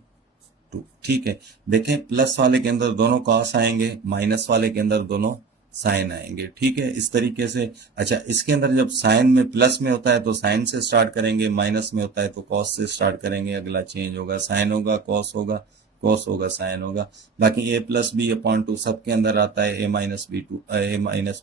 2, ठीक है। देखें प्लस वाले के अंदर दोनों कॉस आएंगे, माइनस वाले के अंदर दोनों साइन आएंगे, ठीक है, इस तरीके से। अच्छा इसके अंदर जब साइन में प्लस में होता है तो साइन से स्टार्ट करेंगे, माइनस में होता है तो कॉस से स्टार्ट करेंगे, अगला चेंज होगा, साइन होगा कॉस होगा, कॉस होगा साइन होगा। बाकी ए प्लस बी अपॉन 2 सबके अंदर आता है, ए माइनस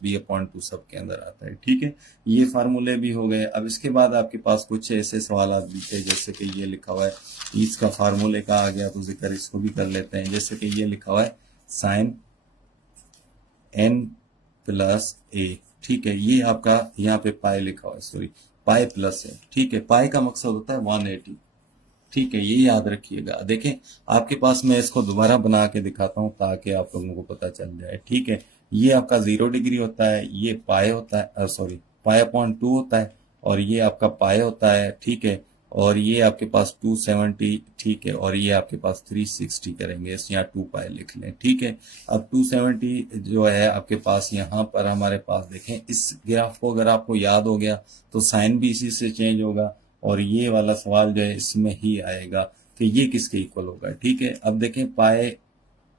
बी अपॉन 2 सबके अंदर आता है, ठीक है। ये फार्मूले भी हो गए। अब इसके बाद आपके पास कुछ ऐसे सवाल भी थे, जैसे कि ये लिखा हुआ है, इसका फार्मूले का आ गया तो जिक्र इसको भी कर लेते हैं। जैसे कि ये लिखा हुआ है साइन एन प्लस ए, ठीक है, ये आपका यहाँ पे पाई लिखा हुआ है, सॉरी पाई प्लस है, ठीक है। पाई का मकसद होता है 180, ठीक है, ये याद रखिएगा। देखें आपके पास मैं इसको दोबारा बना के दिखाता हूँ ताकि आप लोगों को पता चल जाए, ठीक है। ये आपका 0 डिग्री होता है, ये पाई होता है, सॉरी पाई अपॉन 2 होता है, और ये आपका पाई होता है, ठीक है, और ये आपके पास 270, ठीक है, और ये आपके पास 360 करेंगे, इस यहाँ 2 पाई लिख लें, ठीक है। अब 270 जो है आपके पास यहाँ पर हमारे पास, देखें इस ग्राफ को अगर आपको याद हो गया तो साइन भी इसी से चेंज होगा, और ये वाला सवाल जो है इसमें ही आएगा कि ये किसके इक्वल होगा, ठीक है। अब देखें पाई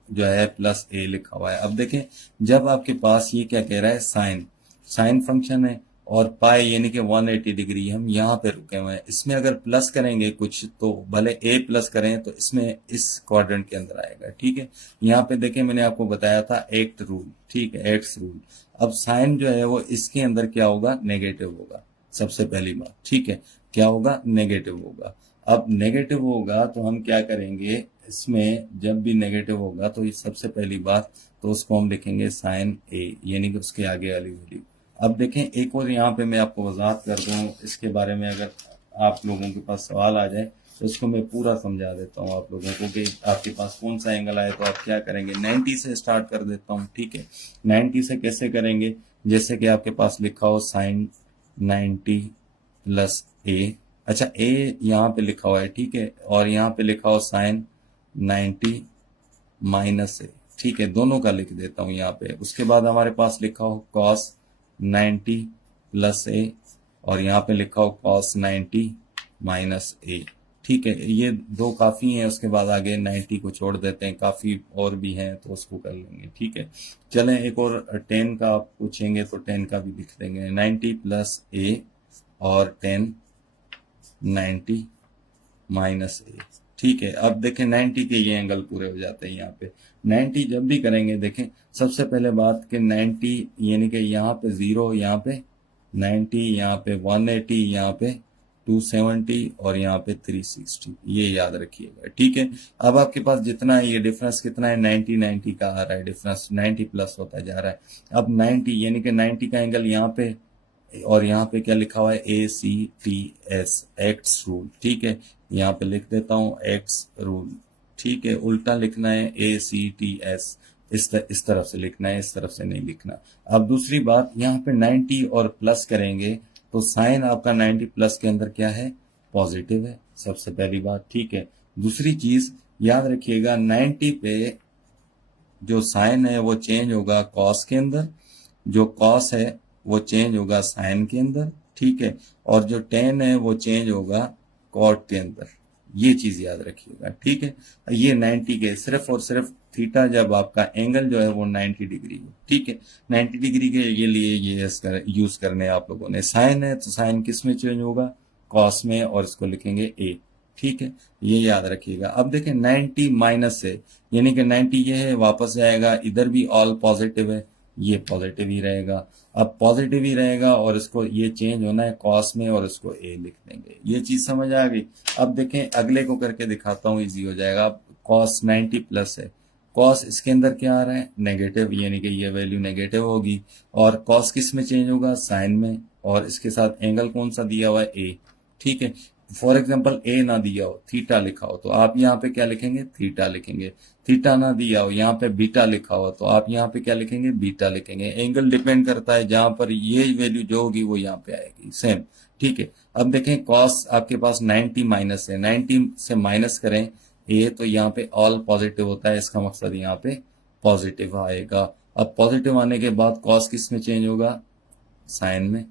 जो है प्लस ए लिखा हुआ है। अब देखें जब आपके पास ये क्या कह रहा है, साइन, साइन फंक्शन है, और पाई यानी कि 180 डिग्री, हम यहाँ पे रुके हुए हैं। इसमें अगर प्लस करेंगे कुछ तो भले ए प्लस करें तो इसमें इस क्वाड्रेंट के अंदर आएगा, ठीक है। यहाँ पे देखें मैंने आपको बताया था एक्ट रूल, ठीक है, एक्स रूल। अब साइन जो है वो इसके अंदर क्या होगा, नेगेटिव होगा, सबसे पहली बात, ठीक है, क्या होगा, नेगेटिव होगा। अब नेगेटिव होगा तो हम क्या करेंगे, इसमें जब भी नेगेटिव होगा तो इस सबसे पहली बात तो उसको हम लिखेंगे साइन ए, यानी कि उसके आगे वाली वैल्यू। अब देखें एक और यहाँ पे मैं आपको वजाहत कर दूं इसके बारे में, अगर आप लोगों के पास सवाल आ जाए तो इसको मैं पूरा समझा देता हूँ आप लोगों को कि आपके पास कौन सा एंगल आए तो आप क्या करेंगे। 90 से स्टार्ट कर देता हूँ, ठीक है। 90 से कैसे करेंगे, जैसे कि आपके पास लिखा हो साइन 90 प्लस ए, अच्छा ए यहाँ पे लिखा हुआ है, ठीक है, और यहाँ पे लिखा हो साइन 90 माइनस ए, ठीक है, दोनों का लिख देता हूँ यहाँ पे। उसके बाद हमारे पास लिखा हो कॉस 90 प्लस ए, और यहाँ पे लिखा हो कॉस 90 माइनस ए, ठीक है, ये दो काफी हैं। उसके बाद आगे 90 को छोड़ देते हैं, काफी और भी हैं तो उसको कर लेंगे, ठीक है। चलें एक और 10 का आप पूछेंगे तो 10 का भी लिख देंगे, 90 प्लस ए और 10 90 माइनस ए, ठीक है, अब देखें 90 के ये एंगल पूरे हो जाते हैं यहाँ पे। 90 जब भी करेंगे देखें, सबसे पहले बात कि 90 यानी कि यहाँ पे 0, यहाँ पे 90, यहाँ पे 180, यहाँ पे 270 और यहाँ पे 360, ये याद रखिएगा। ठीक है, अब आपके पास जितना है ये डिफरेंस कितना है, 90 90 का आ रहा है डिफरेंस, 90 प्लस होता जा रहा है। अब 90 यानी कि 90 का एंगल यहाँ पे, और यहाँ पे क्या लिखा हुआ है, ACTS, एक्स रूल। ठीक है, यहाँ पे लिख देता हूँ एक्स रूल। ठीक है, उल्टा लिखना है ACTS, इस तरफ से लिखना है, इस तरफ से नहीं लिखना। अब दूसरी बात, यहाँ पे 90 और प्लस करेंगे तो साइन आपका 90 प्लस के अंदर क्या है, पॉजिटिव है, सबसे पहली बात। ठीक है, दूसरी चीज याद रखिएगा, 90 पे जो साइन है वो चेंज होगा कॉस के अंदर, जो कॉस है वो चेंज होगा साइन के अंदर। ठीक है, और जो टेन है वो चेंज होगा कॉट के अंदर, ये चीज याद रखिएगा। ठीक है, ये 90 के सिर्फ और सिर्फ थीटा जब आपका एंगल जो है वो 90 डिग्री हो। ठीक है, 90 डिग्री के लिए ये यूज करने आप लोगों ने। साइन है तो साइन किस में चेंज होगा, कॉस में, और इसको लिखेंगे ए। ठीक है, ये याद रखिएगा। अब देखें 90 माइनस है, यानी कि 90 ये है, वापस जाएगा, इधर भी ऑल पॉजिटिव है, ये पॉजिटिव ही रहेगा। अब पॉजिटिव ही रहेगा और इसको ये चेंज होना है कॉस में, और इसको ए लिख देंगे। ये चीज समझ आ गई। अब देखें अगले को करके दिखाता हूँ, इजी हो जाएगा। अब कॉस 90 प्लस है, कॉस इसके अंदर क्या आ रहा है, नेगेटिव, यानी कि ये वैल्यू नेगेटिव होगी। और कॉस किस में चेंज होगा, साइन में, और इसके साथ एंगल कौन सा दिया हुआ है, ए। ठीक है, फॉर एग्जाम्पल ए ना दिया हो, थीटा लिखा हो, तो आप यहाँ पे क्या लिखेंगे, थीटा लिखेंगे। थीटा ना दिया हो, यहाँ पे बीटा लिखा हो, तो आप यहाँ पे क्या लिखेंगे, बीटा लिखेंगे। एंगल डिपेंड करता है, जहां पर ये वैल्यू जो होगी वो यहाँ पे आएगी सेम। ठीक है, अब देखें कॉस आपके पास 90 माइनस है, 90 से माइनस करें ए, तो यहाँ पे ऑल पॉजिटिव होता है, इसका मकसद यहाँ पे पॉजिटिव आएगा। अब पॉजिटिव आने के बाद कॉस किस में चेंज होगा, साइन में।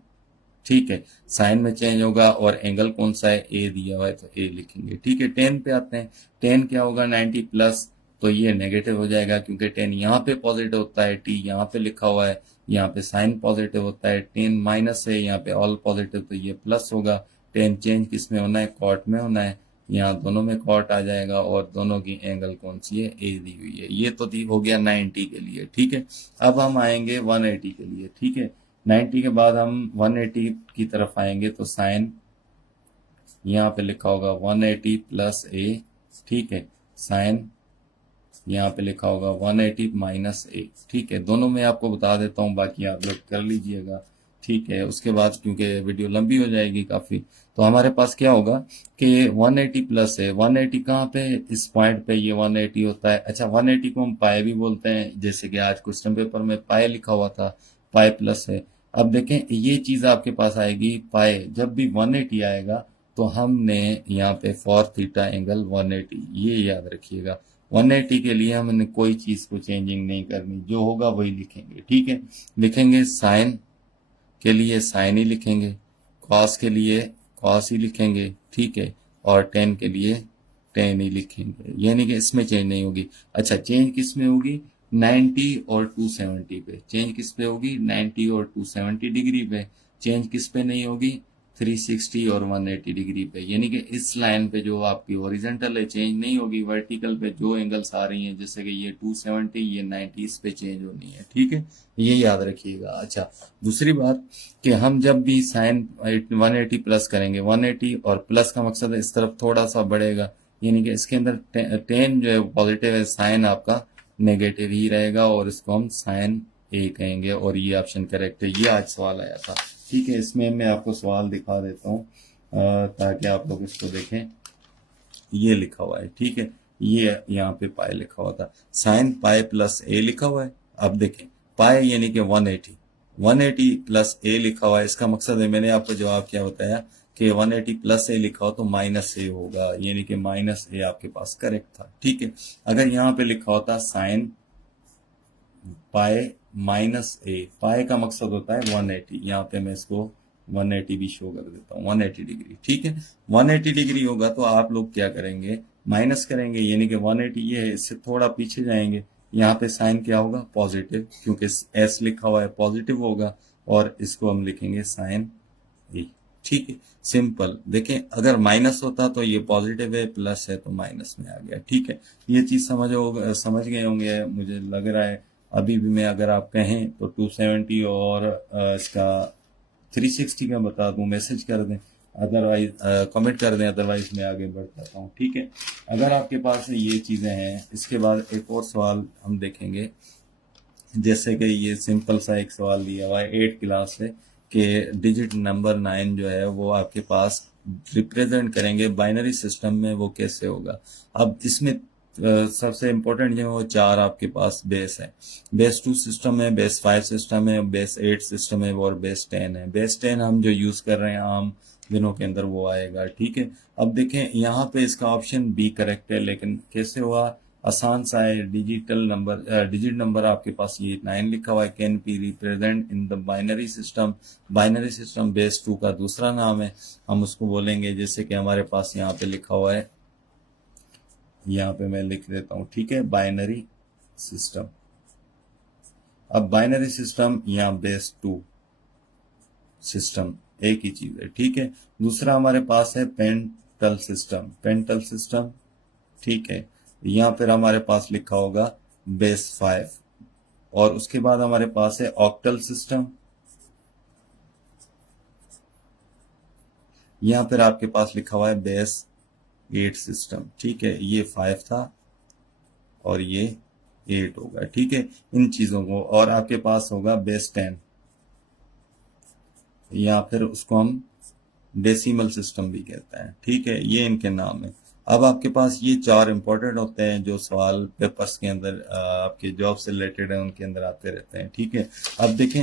ठीक है, साइन में चेंज होगा, और एंगल कौन सा है, ए दिया हुआ है, तो ए लिखेंगे। ठीक है, 10 पे आते हैं। 10 क्या होगा, 90 प्लस, तो ये नेगेटिव हो जाएगा, क्योंकि 10 यहाँ पे पॉजिटिव होता है, टी यहाँ पे लिखा हुआ है, यहाँ पे साइन पॉजिटिव होता है। 10 माइनस है, यहाँ पे ऑल पॉजिटिव, तो ये प्लस होगा। 10 चेंज किस में होना है, कॉट में होना है, यहाँ दोनों में कॉट आ जाएगा, और दोनों की एंगल कौन सी है, ए दी हुई है। ये तो हो गया 90 के लिए। ठीक है, अब हम आएंगे 180 के लिए। ठीक है, 90 के बाद हम 180 की तरफ आएंगे, तो साइन यहाँ पे लिखा होगा 180 प्लस ए। ठीक है, साइन यहाँ पे लिखा होगा 180 माइनस ए। ठीक है, दोनों में आपको बता देता हूँ, बाकी आप लोग कर लीजिएगा। ठीक है, उसके बाद क्योंकि वीडियो लंबी हो जाएगी काफी, तो हमारे पास क्या होगा कि 180 प्लस है। 180 कहाँ पे, इस पॉइंट पे ये 180 होता है। अच्छा, 180 को हम पाए भी बोलते हैं, जैसे कि आज क्वेश्चन पेपर में पाए लिखा हुआ था, पाए प्लस है। अब देखें ये चीज आपके पास आएगी, पाए जब भी 180 आएगा तो हमने यहाँ पे फॉर थीटा एंगल 180, ये याद रखिएगा। 180 के लिए हमने कोई चीज को चेंजिंग नहीं करनी, जो होगा वही लिखेंगे। ठीक है, लिखेंगे साइन के लिए साइन ही लिखेंगे, कॉस के लिए कॉस ही लिखेंगे। ठीक है, और टेन के लिए टेन ही लिखेंगे, यानी कि इसमें चेंज नहीं होगी। अच्छा, चेंज किस में होगी, 90 और 270 पे। चेंज किस पे होगी, 90 और 270 डिग्री पे। चेंज किस पे नहीं होगी, 360 और 180 डिग्री पे। यानी कि इस लाइन पे जो आपकी हॉरिजॉन्टल है चेंज नहीं होगी, वर्टिकल पे जो एंगल्स आ रही हैं, जैसे कि ये 270, ये 90, इस पे चेंज होनी है। ठीक है, ये याद रखिएगा। अच्छा, दूसरी बात कि हम जब भी साइन 180 प्लस करेंगे, 180 और प्लस का मकसद है इस तरफ थोड़ा सा बढ़ेगा, यानी कि इसके अंदर 10 जो है पॉजिटिव है, साइन आपका नेगेटिव ही रहेगा, और इसको हम साइन ए कहेंगे, और ये ऑप्शन करेक्ट है। ये आज सवाल आया था। ठीक है, इसमें मैं आपको सवाल दिखा देता हूँ ताकि आप लोग इसको देखें। ये लिखा हुआ है, ठीक है, ये यहाँ पे पाए लिखा हुआ था, साइन पाए प्लस ए लिखा हुआ है। अब देखें पाए यानी कि 180 प्लस ए लिखा हुआ है, इसका मकसद है, मैंने आपको जवाब क्या बताया कि 180 प्लस ए लिखा हो तो माइनस ए होगा, यानी कि माइनस ए आपके पास करेक्ट था। ठीक है, अगर यहाँ पे लिखा होता साइन पाए माइनस ए, पाए का मकसद होता है 180, यहाँ पे मैं इसको 180 भी शो कर देता हूँ, 180 डिग्री। ठीक है, 180 डिग्री होगा तो आप लोग क्या करेंगे, माइनस करेंगे, यानी कि 180 ये है, इससे थोड़ा पीछे जाएंगे, यहाँ पे साइन क्या होगा, पॉजिटिव, क्योंकि एस लिखा हुआ है पॉजिटिव होगा, और इसको हम लिखेंगे साइन ए। ठीक है, सिंपल। देखें, अगर माइनस होता तो ये पॉजिटिव है, प्लस है तो माइनस में आ गया। ठीक है, ये चीज समझ गए होंगे मुझे लग रहा है। अभी भी मैं अगर आप कहें तो 270 और इसका 360 का बता दूं, मैसेज कर दें, अदरवाइज कमेंट कर दें, अदरवाइज मैं आगे बढ़ जाता हूँ। ठीक है, अगर आपके पास ये चीजें हैं, इसके बाद एक और सवाल हम देखेंगे। जैसे कि ये सिंपल सा एक सवाल दिया हुआ है 8 क्लास से, कि डिजिट नंबर 9 जो है वो आपके पास रिप्रेजेंट करेंगे बाइनरी सिस्टम में, वो कैसे होगा। अब इसमें सबसे इम्पोर्टेंट जो है वो 4 आपके पास बेस है। बेस 2 सिस्टम है, बेस 5 सिस्टम है, बेस 8 सिस्टम है और बेस 10 है। बेस 10 हम जो यूज कर रहे हैं आम दिनों के अंदर वो आएगा। ठीक है, अब देखें यहाँ पे इसका ऑप्शन बी करेक्ट है, लेकिन कैसे हुआ, आसान सा है। डिजिट नंबर आपके पास ये 9 लिखा हुआ है, can be represent in the binary system. Binary system base 2 का दूसरा नाम है, हम उसको बोलेंगे, जैसे कि हमारे पास यहाँ पे लिखा हुआ है, यहाँ पे मैं लिख देता हूँ। ठीक है, बाइनरी सिस्टम। अब बाइनरी सिस्टम यहाँ बेस 2 सिस्टम एक ही चीज है। ठीक है, दूसरा हमारे पास है पेंटल सिस्टम। पेंटल सिस्टम, ठीक है, यहाँ पर हमारे पास लिखा होगा बेस 5। और उसके बाद हमारे पास है ऑक्टल सिस्टम। यहाँ पर आपके पास लिखा हुआ है बेस 8 सिस्टम। ठीक है, ये 5 था और ये 8 होगा। ठीक है, इन चीजों को, और आपके पास होगा बेस 10, या फिर उसको हम डेसिमल सिस्टम भी कहते हैं। ठीक है, ये इनके नाम है। अब आपके पास ये 4 इंपॉर्टेंट होते हैं जो सवाल पेपर्स के अंदर आपके जॉब से रिलेटेड है, उनके अंदर आते रहते हैं। ठीक है, अब देखें,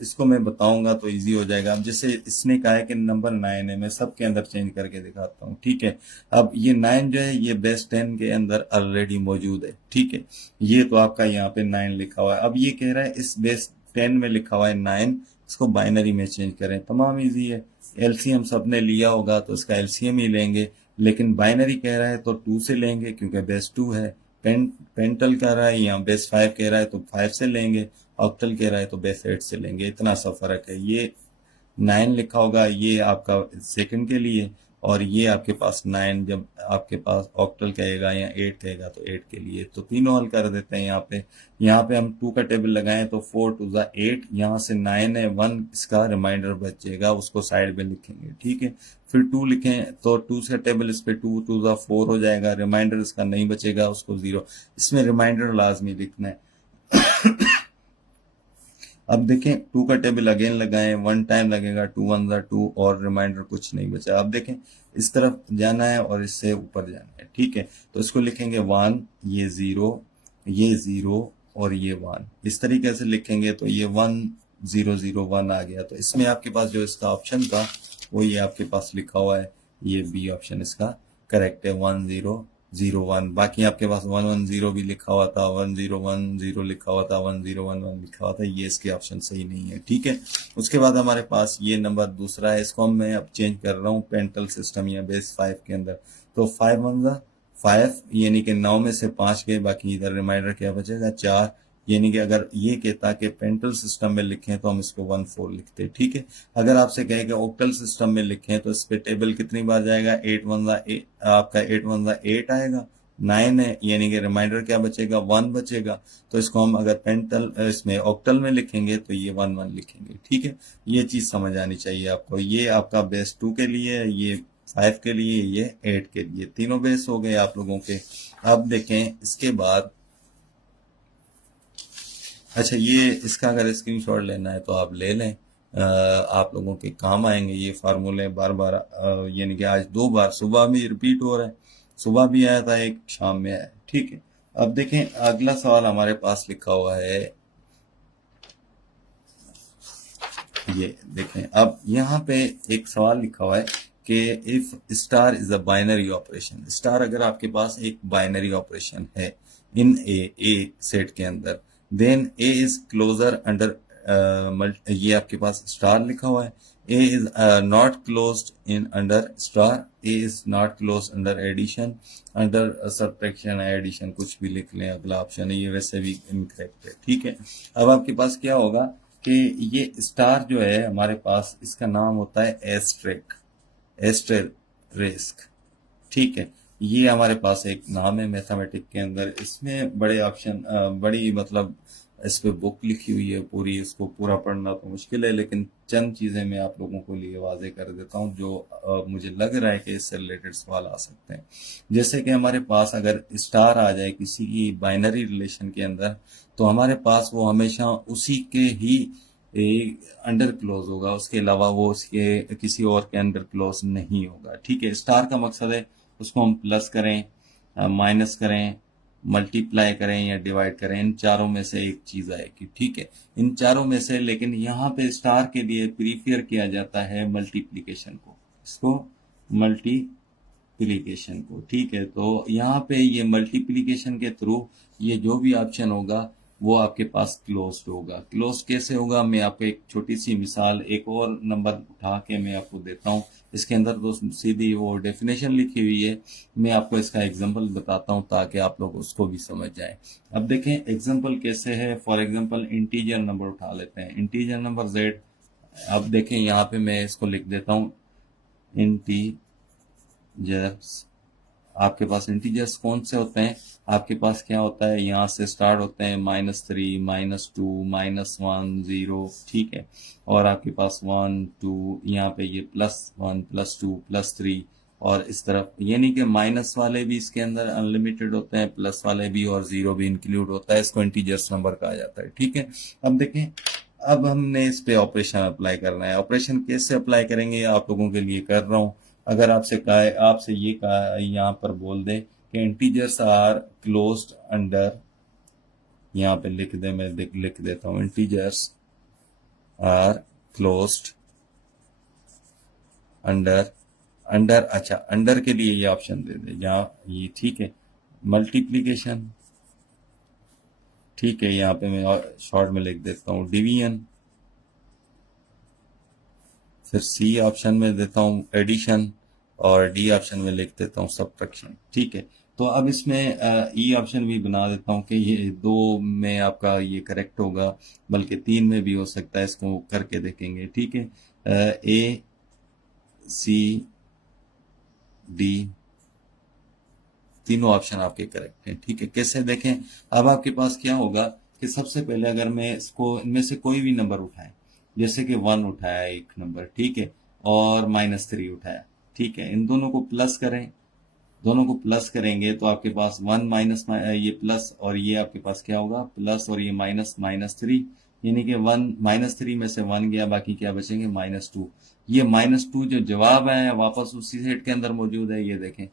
इसको मैं बताऊंगा तो इजी हो जाएगा। अब जैसे इसने कहा है कि नंबर 9 है, मैं सबके अंदर चेंज करके दिखाता हूँ। ठीक है, अब ये 9 जो है ये बेस 10 के अंदर ऑलरेडी मौजूद है। ठीक है, ये तो आपका यहाँ पे 9 लिखा हुआ है। अब ये कह रहा है इस बेस 10 में लिखा हुआ है 9, इसको बाइनरी में चेंज करें। तमाम इजी है, एलसीएम सबने लिया होगा तो इसका एलसीएम ही लेंगे, लेकिन बाइनरी कह रहा है तो 2 से लेंगे क्योंकि बेस 2 है। पेंटल कह रहा है या बेस 5 कह रहा है तो 5 से लेंगे। ऑक्टल कह रहा है तो बेस 8 से लेंगे। इतना सा फर्क है। ये 9 लिखा होगा ये आपका सेकंड के लिए, और ये आपके पास 9 जब आपके पास ऑक्टल कहेगा या 8 कहेगा तो 8 के लिए। तो तीनों हल कर देते हैं। यहाँ पे हम 2 का टेबल लगाएं तो 4 2 ज़ा 8, यहाँ से 9 है 1, इसका रिमाइंडर बचेगा, उसको साइड में लिखेंगे। ठीक है, फिर 2 लिखें तो 2 का टेबल इस पे 2 2 ज़ा 4 हो जाएगा, रिमाइंडर इसका नहीं बचेगा, उसको 0। इसमें रिमाइंडर लाजमी लिखना है। अब देखें 2 का टेबल अगेन लगाएं, 1 टाइम लगेगा, 2 1 ज़ा 2, और रिमाइंडर कुछ नहीं बचा। अब देखें इस तरफ जाना है और इससे ऊपर जाना है। ठीक है, तो इसको लिखेंगे 1, ये 0, ये 0 और ये 1। इस तरीके से लिखेंगे तो ये 1 0 0 1 आ गया। तो इसमें आपके पास जो इसका ऑप्शन था वो ये आपके पास लिखा हुआ है, ये बी ऑप्शन इसका करेक्ट है, 1 0 0 1। बाकी आपके पास 1 1 0 भी लिखा हुआ था, 1 0 1 0 लिखा हुआ था, 1 0 1 1 लिखा हुआ था, ये इसके ऑप्शन सही नहीं है। ठीक है, उसके बाद हमारे पास ये नंबर दूसरा है, इसको मैं अब चेंज कर रहा हूँ पेंटल सिस्टम या बेस 5 के अंदर। तो 5 1 ज़ा 5, यानी कि 9 में से 5 गए, बाकी इधर रिमाइंडर क्या बचेगा 4। यानी कि अगर ये कहता कि पेंटल सिस्टम में लिखें तो हम इसको 1 4 लिखते। ठीक है, अगर आपसे कहेगा ऑक्टल सिस्टम में लिखें तो इस पे टेबल कितनी बार जाएगा, 8 1 ज़ा 8, आपका 8 1 ज़ा 8 आएगा, 9 है, यानी कि रिमाइंडर क्या बचेगा 1 बचेगा। तो इसको हम अगर पेंटल इसमें ऑक्टल में लिखेंगे तो ये 1 1 लिखेंगे। ठीक है, ये चीज समझ आनी चाहिए आपको। ये आपका बेस 2 के लिए, ये 5 के लिए, ये 8 के लिए, तीनों बेस हो गए आप लोगों के। अब देखें इसके बाद, अच्छा ये इसका अगर स्क्रीनशॉट लेना है तो आप ले लें, आप लोगों के काम आएंगे ये फार्मूले। बार बार यानी कि आज 2 बार सुबह भी रिपीट हो रहा है, सुबह भी आया था एक, शाम में आया। ठीक है, अब देखें अगला सवाल हमारे पास लिखा हुआ है, ये देखें। अब यहाँ पे एक सवाल लिखा हुआ है कि if star is a binary operation. Star अगर आपके पास एक बाइनरी ऑपरेशन है इन ए सेट के अंदर, then A is closure under, ये आपके पास स्टार लिखा हुआ है, A is not closed in under star, A is not close under addition, under subtraction addition, कुछ भी लिख लें। अगला ऑप्शन है ये, वैसे भी इनकरेक्ट है। ठीक है, अब आपके पास क्या होगा, कि ये स्टार जो है हमारे पास, इसका नाम होता है एस्टेरिस्क, ठीक है। ये हमारे पास एक नाम है मैथमेटिक के अंदर। इसमें बड़े ऑप्शन, बड़ी मतलब इस पे बुक लिखी हुई है पूरी, इसको पूरा पढ़ना तो मुश्किल है, लेकिन चंद चीजें मैं आप लोगों को लिए वाजे कर देता हूँ जो मुझे लग रहा है कि इससे रिलेटेड सवाल आ सकते हैं। जैसे कि हमारे पास अगर स्टार आ जाए किसी की बाइनरी रिलेशन के अंदर, तो हमारे पास वो हमेशा उसी के ही अंडर क्लोज होगा, उसके अलावा वो उसके किसी और के अंडर क्लोज नहीं होगा, ठीक है। स्टार का मकसद है उसको हम प्लस करें, माइनस करें, मल्टीप्लाई करें या डिवाइड करें, इन चारों में से एक चीज आएगी, ठीक है। इन चारों में से, लेकिन यहाँ पे स्टार के लिए प्रीफर किया जाता है मल्टीप्लीकेशन को, इसको मल्टीप्लीकेशन को, ठीक है। तो यहाँ पे ये मल्टीप्लीकेशन के थ्रू ये जो भी ऑप्शन होगा वो आपके पास क्लोज्ड होगा। क्लोज कैसे होगा, मैं आपको एक छोटी सी मिसाल, एक और नंबर उठा के मैं आपको देता हूँ। इसके अंदर तो सीधी वो डेफिनेशन लिखी हुई है, मैं आपको इसका एग्जांपल बताता हूँ ताकि आप लोग उसको भी समझ जाएं। अब देखें एग्जांपल कैसे है। फॉर एग्जांपल इंटीजर नंबर उठा लेते हैं, इंटीजर नंबर z। अब देखें यहाँ पे मैं इसको लिख देता हूँ इंटीजर्स। आपके पास इंटीजर्स कौन से होते हैं, आपके पास क्या होता है, यहाँ से स्टार्ट होते हैं -3, -2, -1, 0, ठीक है। और आपके पास 1, 2, यहाँ पे ये +1, +2, +3, और इस तरफ, यानी कि माइनस वाले भी इसके अंदर अनलिमिटेड होते हैं, प्लस वाले भी, और जीरो भी इंक्लूड होता है। इसको इंटीजर्स नंबर कहा जाता है, ठीक है। अब देखें, अब हमने इस पे ऑपरेशन अप्लाई करना है। ऑपरेशन कैसे अप्लाई करेंगे आप लोगों के लिए कर रहा हूँ। अगर आपसे कहा है, आपसे ये कहा यहाँ पर बोल दे कि इंटीजर्स आर क्लोज्ड अंडर, यहाँ पे लिख दे, मैं लिख देता हूँ integers are closed under, under, अच्छा अंडर के लिए ये ऑप्शन दे दे जहाँ ये, ठीक है। मल्टीप्लीकेशन, ठीक है, यहाँ पे मैं शॉर्ट में लिख देता हूँ डिवीजन। फिर सी ऑप्शन में देता हूँ एडिशन, और डी ऑप्शन में लिख देता हूँ सब्ट्रैक्शन, ठीक है। तो अब इसमें ई ऑप्शन भी बना देता हूँ कि ये 2 में आपका ये करेक्ट होगा, बल्कि 3 में भी हो सकता है, इसको करके देखेंगे, ठीक है। ए सी डी तीनों ऑप्शन आपके करेक्ट हैं, ठीक है। कैसे देखें, अब आपके पास क्या होगा कि सबसे पहले अगर मैं इसको, इनमें से कोई भी नंबर उठाएं, जैसे कि 1 उठाया एक नंबर, ठीक है, और -3 उठाया, ठीक है, इन दोनों को प्लस करें, दोनों को प्लस करेंगे तो आपके पास 1 माइनस, ये प्लस, और ये आपके पास क्या होगा प्लस, और ये माइनस, -3, यानी कि 1 -3 में से 1 गया, बाकी क्या बचेंगे -2। ये -2 जो जवाब है वापस उसी सेट के अंदर मौजूद है, ये देखें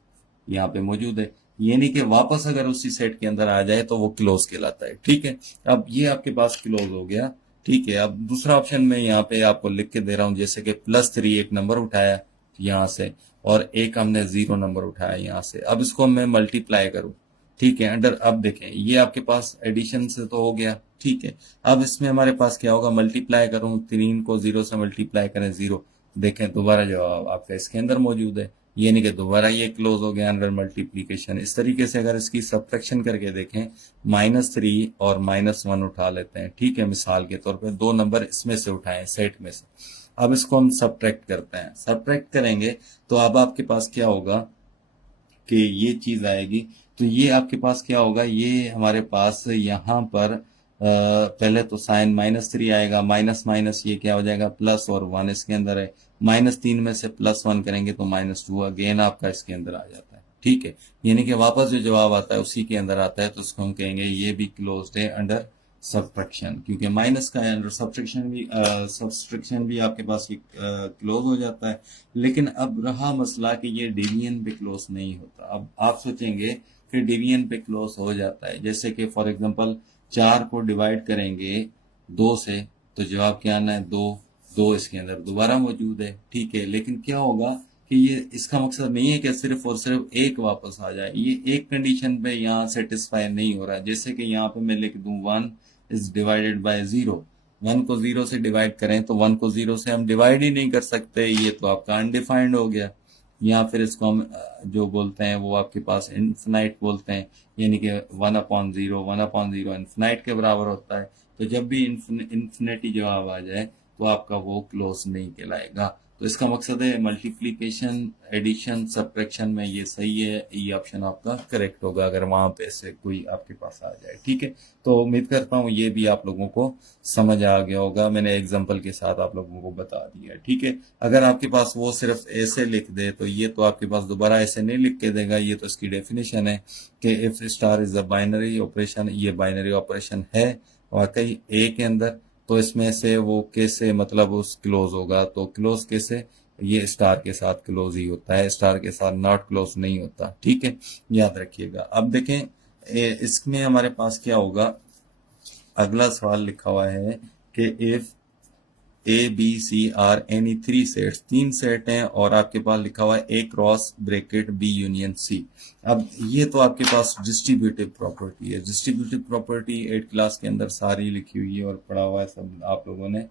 यहाँ पे मौजूद है, यानी कि वापस अगर उसी सेट के अंदर आ जाए तो वो क्लोज कहलाता है, ठीक है। अब ये आपके पास क्लोज हो गया, ठीक है। अब दूसरा ऑप्शन मैं यहाँ पे आपको लिख के दे रहा हूँ, जैसे कि +3 एक नंबर उठाया यहाँ से, और एक हमने 0 नंबर उठाया यहाँ से। अब इसको मैं मल्टीप्लाई करूँ, ठीक है, अंडर। अब देखें ये आपके पास एडिशन से तो हो गया, ठीक है। अब इसमें हमारे पास क्या होगा, मल्टीप्लाई करूँ, 3 को 0 से मल्टीप्लाई करें 0, देखें दोबारा जवाब आपका इसके अंदर मौजूद है, यानी कि दोबारा ये क्लोज हो गया अंडर मल्टीप्लीकेशन। इस तरीके से अगर इसकी सब्ट्रैक्शन करके देखें, -3 और -1 उठा लेते हैं, ठीक है, मिसाल के तौर पे 2 नंबर इसमें से उठाएं सेट में से। अब इसको हम सब्ट्रैक्ट करते हैं, सब्ट्रैक्ट करेंगे तो अब आपके पास क्या होगा कि ये चीज आएगी। तो ये आपके पास क्या होगा, ये हमारे पास यहाँ पर पहले तो साइन -3 आएगा, माइनस माइनस ये क्या हो जाएगा प्लस, और 1 इसके अंदर है, -3 में से +1 करेंगे तो -2 अगेन आपका इसके अंदर आ जाता है, ठीक है। यानी कि वापस जो जवाब आता है उसी के अंदर आता है, तो उसको हम कहेंगे ये भी क्लोज्ड है अंडर सब्ट्रैक्शन, क्योंकि माइनस का है, अंडर सब्ट्रैक्शन भी आपके पास ये क्लोज हो जाता है। लेकिन अब रहा मसला कि ये डिवीजन पे क्लोज नहीं होता। अब आप सोचेंगे कि डिवीजन पे क्लोज हो जाता है, जैसे कि फॉर एग्जांपल 4 को डिवाइड करेंगे 2 से तो जवाब क्या आना है 2, 2 इसके अंदर दोबारा मौजूद है, ठीक है। लेकिन क्या होगा कि ये, इसका मकसद नहीं है कि सिर्फ और सिर्फ एक वापस आ जाए, ये एक कंडीशन पे यहाँ सेटिस्फाई नहीं हो रहा। जैसे कि यहाँ पे मैं लिख दूं 1 इज डिवाइडेड बाय 0, 1 को 0 से डिवाइड करें तो 1 को 0 से हम डिवाइड ही नहीं कर सकते, ये तो आपका अनडिफाइंड हो गया, या फिर इसको हम जो बोलते हैं वो आपके पास इन्फिनाइट बोलते हैं, यानी कि 1/0, 1/0 इन्फिनाइट के बराबर होता है। तो जब भी इन्फिनिटी जवाब आ जाए तो आपका वो क्लोज नहीं कहलाएगा। तो इसका मकसद है मल्टीप्लिकेशन, एडिशन, सब्ट्रैक्शन में ये सही है, ये ऑप्शन आपका करेक्ट होगा अगर वहां पे से कोई आपके पास आ जाए। ठीक है, तो उम्मीद करता हूँ ये भी आप लोगों को समझ आ गया होगा, मैंने एग्जांपल के साथ आप लोगों को बता दिया। ठीक है, अगर आपके पास वो सिर्फ ऐसे लिख दे तो ये तो आपके पास दोबारा ऐसे नहीं लिख के देगा, ये तो इसकी डेफिनेशन है कि if star is a binary operation, ये बाइनरी ऑपरेशन है वाकई ए के अंदर, तो इसमें से वो कैसे मतलब उस क्लोज होगा, तो क्लोज कैसे, ये स्टार के साथ क्लोज ही होता है, स्टार के साथ नॉट क्लोज नहीं होता। ठीक है, याद रखिएगा। अब देखें इसमें हमारे पास क्या होगा, अगला सवाल लिखा हुआ है कि if A B C are any three sets, तीन सेट हैं और आपके पास लिखा हुआ है A cross bracket B union C. अब ये तो आपके पास डिस्ट्रीब्यूटिव प्रॉपर्टी है। डिस्ट्रीब्यूटिव प्रॉपर्टी 8 क्लास के अंदर सारी लिखी हुई है और पढ़ा हुआ है, सब आप लोगों ने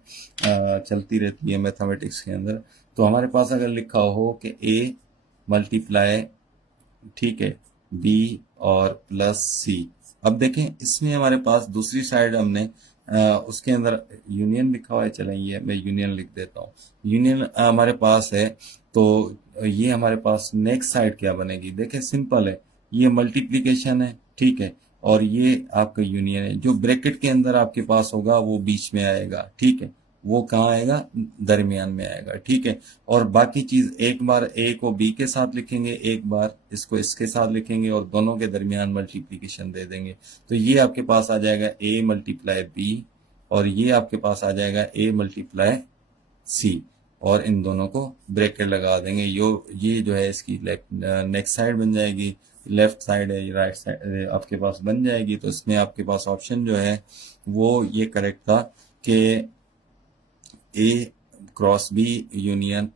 चलती रहती है मैथमेटिक्स के अंदर। तो हमारे पास अगर लिखा हो कि ए मल्टीप्लाई, ठीक है, बी और प्लस सी। अब देखें इसमें हमारे पास दूसरी साइड हमने उसके अंदर यूनियन लिखा हुआ है, चलें ये मैं यूनियन लिख देता हूँ। यूनियन हमारे पास है, तो ये हमारे पास नेक्स्ट साइड क्या बनेगी, देखें सिंपल है, ये मल्टीप्लीकेशन है, ठीक है, और ये आपका यूनियन है। जो ब्रैकेट के अंदर आपके पास होगा वो बीच में आएगा, ठीक है, वो कहाँ आएगा, दरमियान में आएगा। ठीक है, और बाकी चीज एक बार ए को बी के साथ लिखेंगे, एक बार इसको इसके साथ लिखेंगे और दोनों के दरमियान मल्टीप्लीकेशन दे देंगे। तो ये आपके पास आ जाएगा ए मल्टीप्लाई बी और ये आपके पास आ जाएगा ए मल्टीप्लाई सी, और इन दोनों को ब्रैकेट लगा देंगे। ये जो है इसकी नेक्स्ट साइड बन जाएगी, लेफ्ट साइड है, राइट साइड आपके पास बन जाएगी। तो इसमें आपके पास ऑप्शन जो है वो ये करेक्ट था कि A cross B union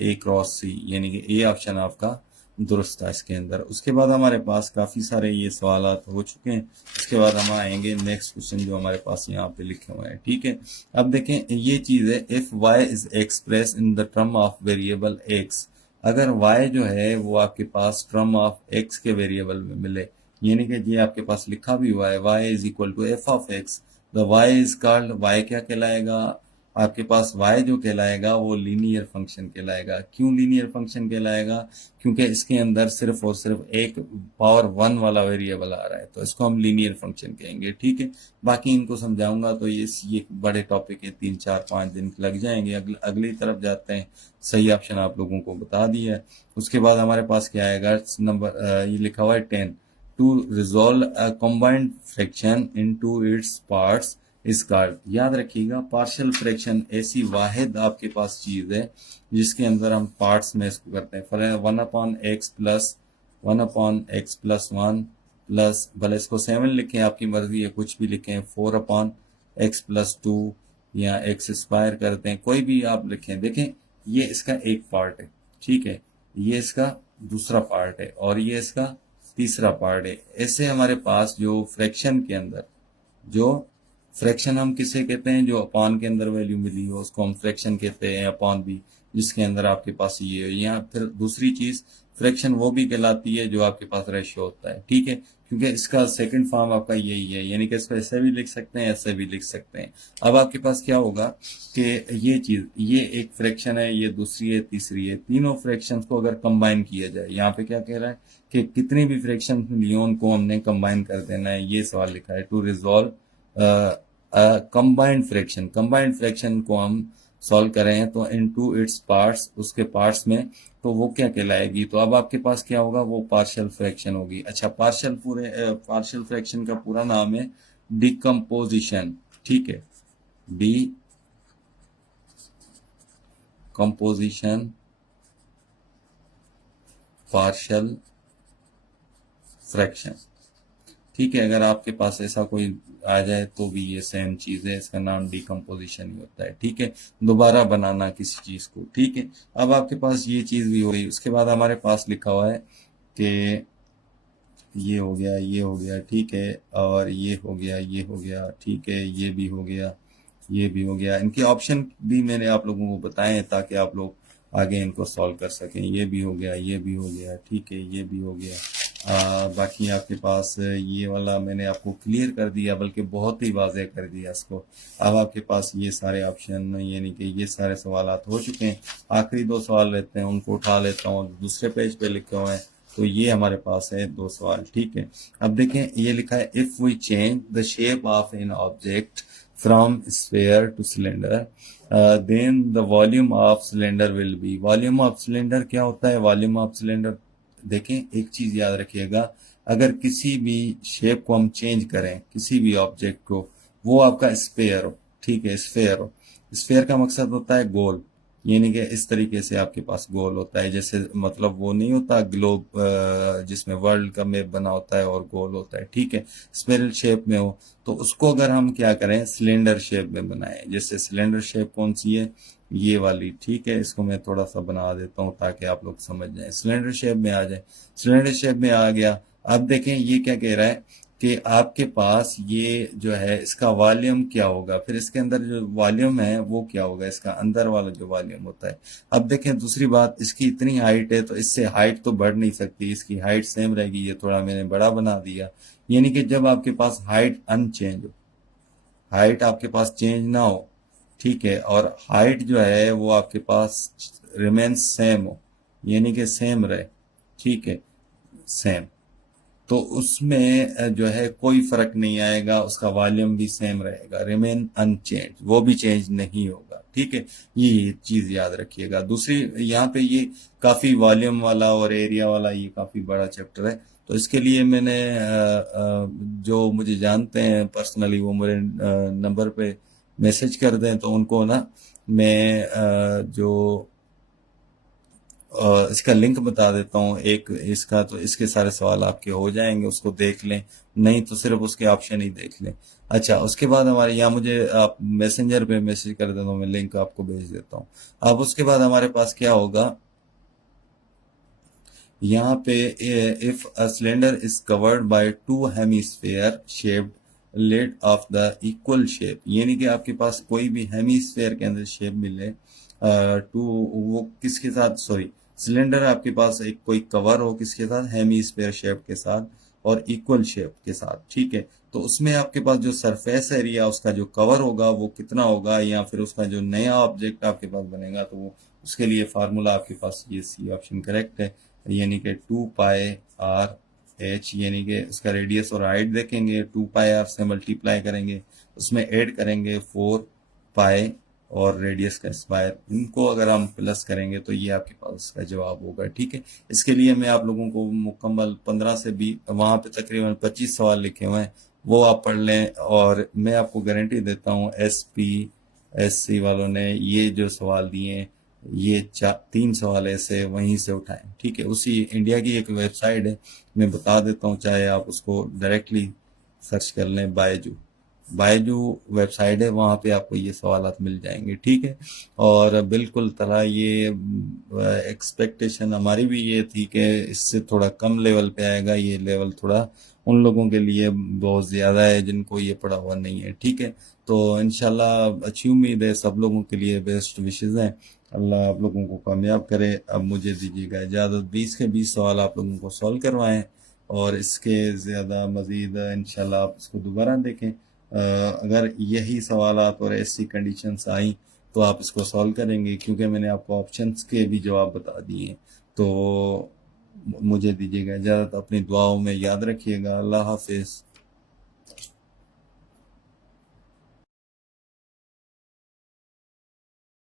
A cross C, यानी कि ए ऑप्शन आपका दुरुस्त था इसके अंदर। उसके बाद हमारे पास काफी सारे ये सवाल हो चुके हैं। उसके बाद हम आएंगे नेक्स्ट क्वेश्चन जो हमारे पास यहाँ पे लिखे हुए हैं। ठीक है, अब देखें ये चीज है, if y is express in the term of variable x, अगर y जो है वो आपके पास टर्म ऑफ x के वेरिएबल में मिले, यानी कि ये आपके पास लिखा भी हुआ है y is equal to f of x, the y is called, y क्या कहलाएगा आपके पास, y जो कहलाएगा वो लीनियर फंक्शन कहलाएगा। क्यों लीनियर फंक्शन कहलाएगा, क्योंकि इसके अंदर सिर्फ और सिर्फ एक पावर 1 वाला वेरिएबल आ रहा है, तो इसको हम लीनियर फंक्शन कहेंगे। ठीक है, बाकी इनको समझाऊंगा तो ये बड़े टॉपिक है, 3 4 5 दिन लग जाएंगे। अगली तरफ जाते हैं, सही ऑप्शन आप लोगों को बता दिया है। उसके बाद हमारे पास क्या आएगा, नंबर ये लिखा हुआ है 10, to resolve a combined fraction into its parts is called. याद रखिएगा पार्शियल फ्रैक्शन ऐसी वाहिद आपके पास चीज है जिसके अंदर हम पार्ट्स में इसको करते हैं। फॉर 1/x+1 प्लस, भले इसको 7 लिखें आपकी मर्जी है, कुछ भी लिखें, 4/x+2 या एक्स स्क्वायर करते हैं, कोई भी आप लिखें। देखें ये इसका एक पार्ट है, ठीक है, ये इसका दूसरा पार्ट है और ये इसका तीसरा पार्ट है। ऐसे हमारे पास जो फ्रैक्शन के अंदर, जो फ्रैक्शन हम किसे कहते हैं, जो अपॉन के अंदर वैल्यू मिली हो उसको हम फ्रैक्शन कहते हैं, अपॉन भी जिसके अंदर आपके पास ये है। यहाँ फिर दूसरी चीज फ्रैक्शन वो भी कहलाती है जो आपके पास रेशियो होता है। ठीक है, क्योंकि इसका सेकंड फॉर्म आपका यही है, यानी कि इसको ऐसे भी लिख सकते हैं, ऐसे भी लिख सकते हैं। अब आपके पास क्या होगा कि ये चीज, ये एक फ्रैक्शन है, ये दूसरी है, तीसरी है, तीनों फ्रैक्शंस को अगर कंबाइन किया जाए, यहाँ पे क्या कह रहा है कि कितनी भी फ्रैक्शन लिए उनको हमने कंबाइन कर देना है, ये सवाल लिखा है। To resolve combined fraction, combined fraction को हम सॉल्व करें तो इनटू इट्स पार्ट्स, उसके पार्ट्स में, तो वो क्या कहलाएगी, तो अब आपके पास क्या होगा, वो पार्शियल फ्रैक्शन होगी। अच्छा, पार्शियल फ्रैक्शन का पूरा नाम है डिकम्पोजिशन। ठीक है, डिकम्पोजिशन पार्शियल फ्रैक्शन। ठीक है, अगर आपके पास ऐसा कोई आ जाए तो भी ये सेम चीज है, इसका नाम डिकम्पोजिशन ही होता है। ठीक है, दोबारा बनाना किसी चीज को। ठीक है, अब आपके पास ये चीज भी हो गई। उसके बाद हमारे पास लिखा हुआ है कि ये हो गया, ये हो गया, ठीक है, और ये हो गया, ये हो गया, ठीक है, ये भी हो गया, ये भी हो गया। इनके ऑप्शन भी मैंने आप लोगों को बताए हैं ताकि आप लोग आगे इनको सॉल्व कर सकें। ये भी हो गया, ये भी हो गया, ठीक है, ये भी हो गया। बाकी आपके पास ये वाला मैंने आपको क्लियर कर दिया, बल्कि बहुत ही वाज़ेह कर दिया इसको। अब आपके पास ये सारे ऑप्शन, यानी कि ये सारे सवालात हो चुके हैं। आखिरी दो सवाल रहते हैं, उनको उठा लेता हूँ, दूसरे पेज पे लिखे हुए हैं। तो ये हमारे पास है दो सवाल, ठीक है। अब देखें, ये लिखा है if we change the shape of an object from sphere to cylinder then the volume of cylinder will be. Volume of cylinder क्या होता है? वॉल्यूम ऑफ सिलेंडर, देखें एक चीज याद रखिएगा, अगर किसी भी शेप को हम चेंज करें, किसी भी ऑब्जेक्ट को, वो आपका स्फीयर हो, ठीक है, स्फीयर हो। स्फीयर का मकसद होता है गोल, यानी कि इस तरीके से आपके पास गोल होता है, जैसे मतलब वो नहीं होता ग्लोब जिसमें वर्ल्ड का मैप बना होता है और गोल होता है, ठीक है, स्पाइरल शेप में हो। तो उसको अगर हम क्या करें, सिलेंडर शेप में बनाएं। जैसे सिलेंडर शेप कौन सी है? ये वाली, ठीक है। इसको मैं थोड़ा सा बना देता हूँ ताकि आप लोग समझ जाएं, सिलेंडर शेप में आ जाए। सिलेंडर शेप में आ गया। अब देखें ये क्या कह रहा है कि आपके पास ये जो है इसका वॉल्यूम क्या होगा, फिर इसके अंदर जो वॉल्यूम है वो क्या होगा, इसका अंदर वाला जो वॉल्यूम होता है। अब देखें दूसरी बात, इसकी इतनी हाइट है तो इससे हाइट तो बढ़ नहीं सकती, इसकी हाइट सेम रहेगी। ये थोड़ा मैंने बड़ा बना दिया, यानी कि जब आपके पास हाइट अनचेंज हो, हाइट आपके पास चेंज ना हो, ठीक है, और हाइट जो है वो आपके पास रिमेन्स सेम हो, यानी कि सेम रहे, ठीक है, सेम, तो उसमें जो है कोई फर्क नहीं आएगा, उसका वॉल्यूम भी सेम रहेगा, रिमेन अनचेंज, वो भी चेंज नहीं होगा, ठीक है। ये चीज याद रखिएगा। दूसरी, यहाँ पे ये काफी वॉल्यूम वाला और एरिया वाला ये काफी बड़ा चैप्टर है, तो इसके लिए मैंने जो मुझे जानते हैं पर्सनली वो मेरे नंबर पे मैसेज कर दें, तो उनको ना मैं जो इसका लिंक बता देता हूँ एक इसका, तो इसके सारे सवाल आपके हो जाएंगे, उसको देख लें, नहीं तो सिर्फ उसके ऑप्शन ही देख लें। अच्छा, उसके बाद हमारे यहाँ मुझे आप मैसेंजर पे मैसेज कर देता हूँ, मैं लिंक आपको भेज देता हूँ। अब उसके बाद हमारे पास क्या होगा, यहाँ पे if a cylinder is covered by two hemisphere shaped laid off the equal shape, यानी कि आपके पास कोई भी हेमीस्फेयर के अंदर शेप मिले, टू वो किसके साथ, सॉरी, सिलेंडर आपके पास एक कोई कवर हो किसके साथ, हेमीस्फेयर शेप के साथ और इक्वल शेप के साथ, ठीक है। तो उसमें आपके पास जो सरफेस एरिया उसका जो कवर होगा वो कितना होगा, या फिर उसका जो नया ऑब्जेक्ट आपके पास बनेगा, तो वो उसके लिए फार्मूला आपके पास ये सी ऑप्शन करेक्ट है, यानी कि 2πr/h, यानी कि उसका रेडियस और हाइट देखेंगे, 2πr से मल्टीप्लाई करेंगे, उसमें ऐड करेंगे 4π और रेडियस का स्क्वायर, इनको अगर हम प्लस करेंगे तो ये आपके पास इसका जवाब होगा, ठीक है। इसके लिए मैं आप लोगों को मुकम्मल 15 से 20, वहाँ पे तकरीबन 25 सवाल लिखे हुए हैं, वो आप पढ़ लें, और मैं आपको गारंटी देता हूँ SPSC वालों ने ये जो सवाल दिए हैं, ये 3 सवाल ऐसे वहीं से उठाएं, ठीक है। उसी इंडिया की एक वेबसाइट है, मैं बता देता हूँ, चाहे आप उसको डायरेक्टली सर्च कर लें, बायजू वेबसाइट है, वहाँ पे आपको ये सवालात मिल जाएंगे, ठीक है। और बिल्कुल तरह ये एक्सपेक्टेशन हमारी भी ये थी कि इससे थोड़ा कम लेवल पे आएगा, ये लेवल थोड़ा उन लोगों के लिए बहुत ज़्यादा है जिनको ये पढ़ा हुआ नहीं है, ठीक है। तो इंशाल्लाह अच्छी उम्मीद है, सब लोगों के लिए बेस्ट विशेज़ हैं, अल्लाह आप लोगों को कामयाब करे। अब मुझे दीजिएगा इजाज़त, 20 के 20 सवाल आप लोगों को सॉल्व करवाएं, और इसके ज़्यादा मज़ीद इंशाल्लाह आप इसको दोबारा देखें। अगर यही सवालात और ऐसी कंडीशंस आई तो आप इसको सॉल्व करेंगे, क्योंकि मैंने आपको ऑप्शंस के भी जवाब बता दिए हैं। तो मुझे दीजिएगा इजाज़त, अपनी दुआओं में याद रखिएगा। अल्लाह हाफिज़।